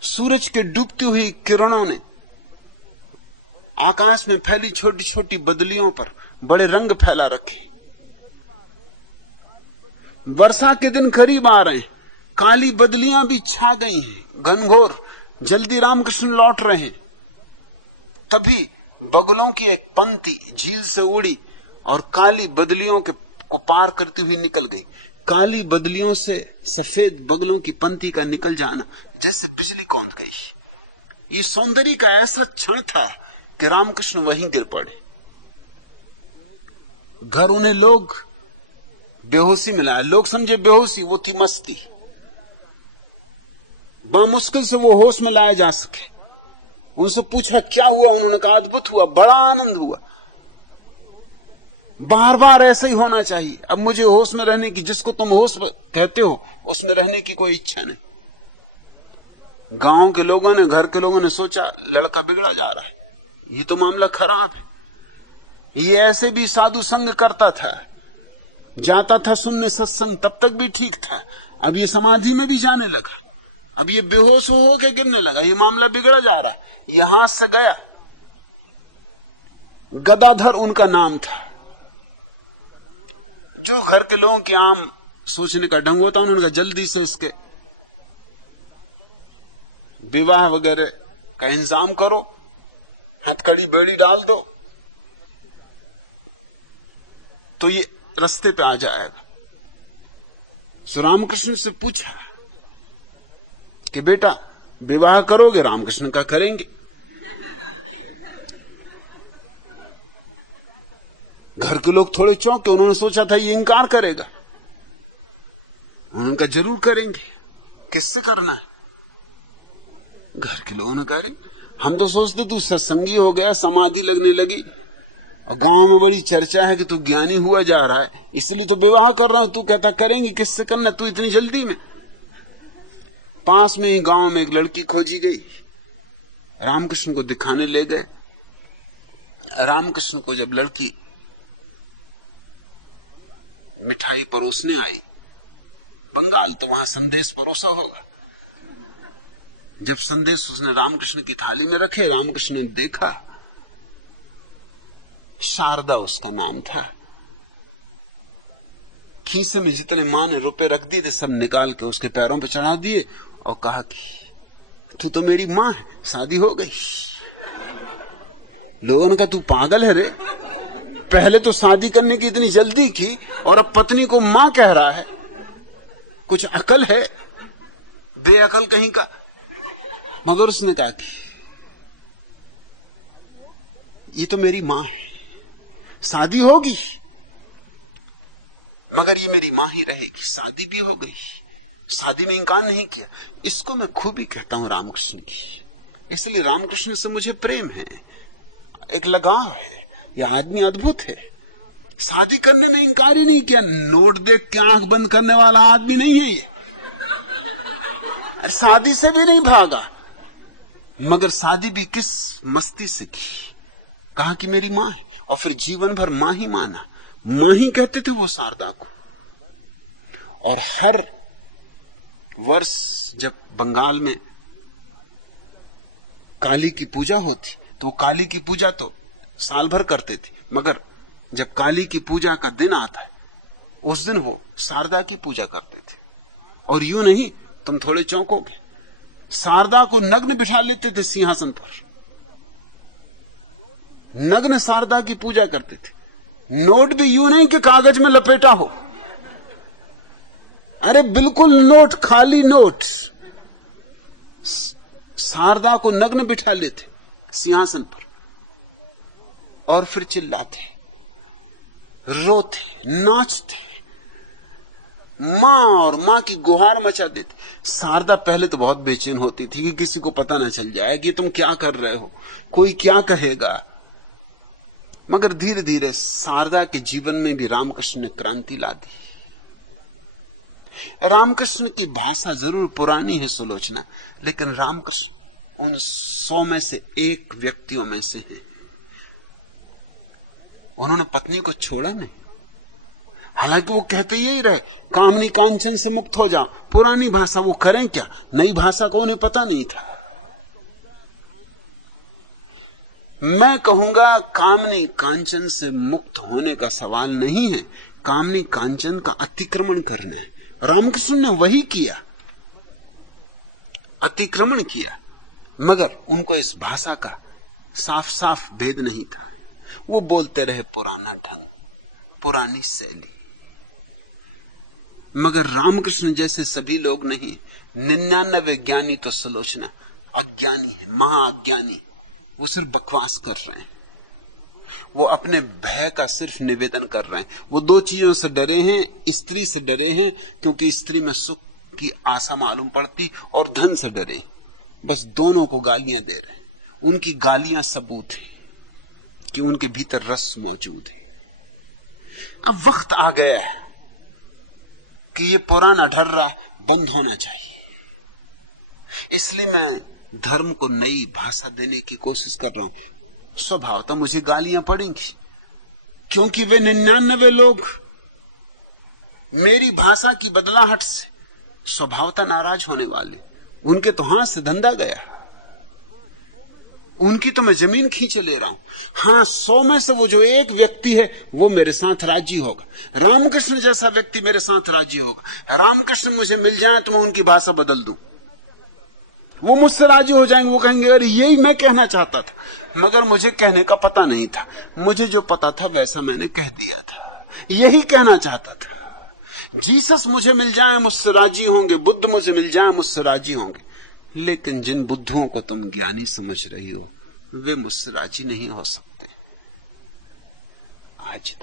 सूरज के डूबती हुई किरणों ने आकाश में फैली छोटी छोटी बदलियों पर बड़े रंग फैला रखे। वर्षा के दिन करीब आ रहे हैं, काली बदलियां भी छा गई हैं, घनघोर। जल्दी रामकृष्ण लौट रहे हैं। तभी बगुलों की एक पंक्ति झील से उड़ी और काली बदलियों को पार करती हुई निकल गई। काली बदलियों से सफेद बगलों की पंक्ति का निकल जाना जैसे बिजली कौंध गई। ये सौंदर्य का ऐसा क्षण था कि रामकृष्ण वहीं गिर पड़े। घर उन्हें लोग बेहोशी में लाए। लोग समझे बेहोशी, वो थी मस्ती। बड़ा मुश्किल से वो होश में लाए जा सके। उनसे पूछा क्या हुआ, उन्होंने कहा अद्भुत हुआ, बड़ा आनंद हुआ, बार बार ऐसा ही होना चाहिए। अब मुझे होश में रहने की, जिसको तुम होश कहते हो, उसमें रहने की कोई इच्छा नहीं। गांव के लोगों ने, घर के लोगों ने सोचा लड़का बिगड़ा जा रहा है, ये तो मामला खराब है। ये ऐसे भी साधु संग करता था, जाता था सुनने सत्संग, तब तक भी ठीक था। अब ये समाधि में भी जाने लगा, अब ये बेहोश हो के गिरने लगा, ये मामला बिगड़ा जा रहा है। यहां से गया। गदाधर उनका नाम था। जो घर के लोगों के आम सोचने का ढंग होता, उन्होंने कहा जल्दी से इसके विवाह वगैरह का इंतजाम करो, हथकड़ी बेड़ी डाल दो तो ये रास्ते पे आ जाएगा। सो रामकृष्ण से पूछा कि बेटा विवाह करोगे? रामकृष्ण का करेंगे। घर के लोग थोड़े चौंके, उन्होंने सोचा था ये इनकार करेगा। उन्होंने कहा जरूर करेंगे। किससे करना है? घर के लोगों ने कहा हम तो सोचते तू सत्संगी हो गया, समाधि लगने लगी और गांव में बड़ी चर्चा है कि तू ज्ञानी हुआ जा रहा है, इसलिए तो विवाह कर रहा हूं। तू कहता करेंगी, किससे करना तू इतनी जल्दी में? पास में ही गांव में एक लड़की खोजी गई, रामकृष्ण को दिखाने ले गए। रामकृष्ण को जब लड़की मिठाई परोसने आई, बंगाल तो वहां संदेश परोसा होगा, जब संदेश उसने रामकृष्ण की थाली में रखे, रामकृष्ण ने देखा, शारदा उसका नाम था। खीसे में जितने मां ने रुपए रख दिए थे सब निकाल के उसके पैरों पे चढ़ा दिए और कहा कि तू तो मेरी मां है, शादी हो गई। लोगों ने कहा तू पागल है रे, पहले तो शादी करने की इतनी जल्दी की और अब पत्नी को मां कह रहा है, कुछ अकल है? बेअकल कहीं का। मगर उसने कहा कि ये तो मेरी मां है, शादी होगी मगर ये मेरी मां ही रहेगी। शादी भी हो गई, शादी में इंकार नहीं किया। इसको मैं खूबी कहता हूं रामकृष्ण की, इसलिए रामकृष्ण से मुझे प्रेम है, एक लगाव है। यह आदमी अद्भुत है, शादी करने में इंकार ही नहीं किया। नोट देख के आंख बंद करने वाला आदमी नहीं है ये, शादी से भी नहीं भागा, मगर शादी भी किस मस्ती से की। कहा कि मेरी मां है, और फिर जीवन भर मां ही माना। मां ही कहते थे वो शारदा को। और हर वर्ष जब बंगाल में काली की पूजा होती तो काली की पूजा तो साल भर करते थे, मगर जब काली की पूजा का दिन आता है उस दिन वो शारदा की पूजा करते थे। और यूं नहीं, तुम थोड़े चौंकोगे, शारदा को नग्न बिठा लेते थे सिंहासन पर, नग्न शारदा की पूजा करते थे। नोट भी यूं नहीं कि कागज में लपेटा हो, अरे बिल्कुल नोट, खाली नोट। शारदा को नग्न बिठा लेते सिंहासन पर और फिर चिल्लाते, रोते, नाचते, मां और मां की गुहार मचा देते। शारदा पहले तो बहुत बेचैन होती थी कि किसी को पता ना चल जाए कि तुम क्या कर रहे हो, कोई क्या कहेगा। मगर धीरे धीरे शारदा के जीवन में भी रामकृष्ण ने क्रांति ला दी। रामकृष्ण की भाषा जरूर पुरानी है सुलोचना, लेकिन रामकृष्ण उन 100 में से एक व्यक्तियों में से है। उन्होंने पत्नी को छोड़ा नहीं, हालांकि वो कहते यही रहे कामनी कांचन से मुक्त हो जाओ। पुरानी भाषा वो करें क्या, नई भाषा को उन्हें पता नहीं था। मैं कहूंगा कामनी कांचन से मुक्त होने का सवाल नहीं है, कामनी कांचन का अतिक्रमण करना है। रामकृष्ण ने वही किया, अतिक्रमण किया, मगर उनको इस भाषा का साफ साफ भेद नहीं था। वो बोलते रहे पुराना ढंग, पुरानी शैली। मगर रामकृष्ण जैसे सभी लोग नहीं, 99 ज्ञानी तो सुलोचना अज्ञानी है, महाअज्ञानी। वो सिर्फ बकवास कर रहे हैं, वो अपने भय का सिर्फ निवेदन कर रहे हैं। वो 2 चीजों से डरे हैं, स्त्री से डरे हैं क्योंकि स्त्री में सुख की आशा मालूम पड़ती, और धन से डरे, बस दोनों को गालियां दे रहे हैं। उनकी गालियां सबूत है कि उनके भीतर रस मौजूद है। अब वक्त आ गया है कि ये पुराना ढर्रा बंद होना चाहिए, इसलिए मैं धर्म को नई भाषा देने की कोशिश कर रहा हूं। स्वभावतः मुझे गालियां पड़ेंगी, क्योंकि वे 99 लोग मेरी भाषा की बदलाहट से स्वभावतः नाराज होने वाले। उनके तो हाथ से धंधा गया, उनकी तो मैं जमीन खींच ले रहा हूं। हां, 100 में से वो जो एक व्यक्ति है वो मेरे साथ राजी होगा। रामकृष्ण जैसा व्यक्ति मेरे साथ राजी होगा। रामकृष्ण मुझे मिल जाए तो मैं उनकी भाषा बदल दूं, वो मुझसे राजी हो जाएंगे। वो कहेंगे अरे यही मैं कहना चाहता था, मगर मुझे कहने का पता नहीं था, मुझे जो पता था वैसा मैंने कह दिया था, यही कहना चाहता था। जीसस मुझे मिल जाए मुझसे राजी होंगे, बुद्ध मुझे मिल जाए मुझसे राजी होंगे, लेकिन जिन बुद्धों को तुम ज्ञानी समझ रही हो वे मुझसे राजी नहीं हो सकते। आज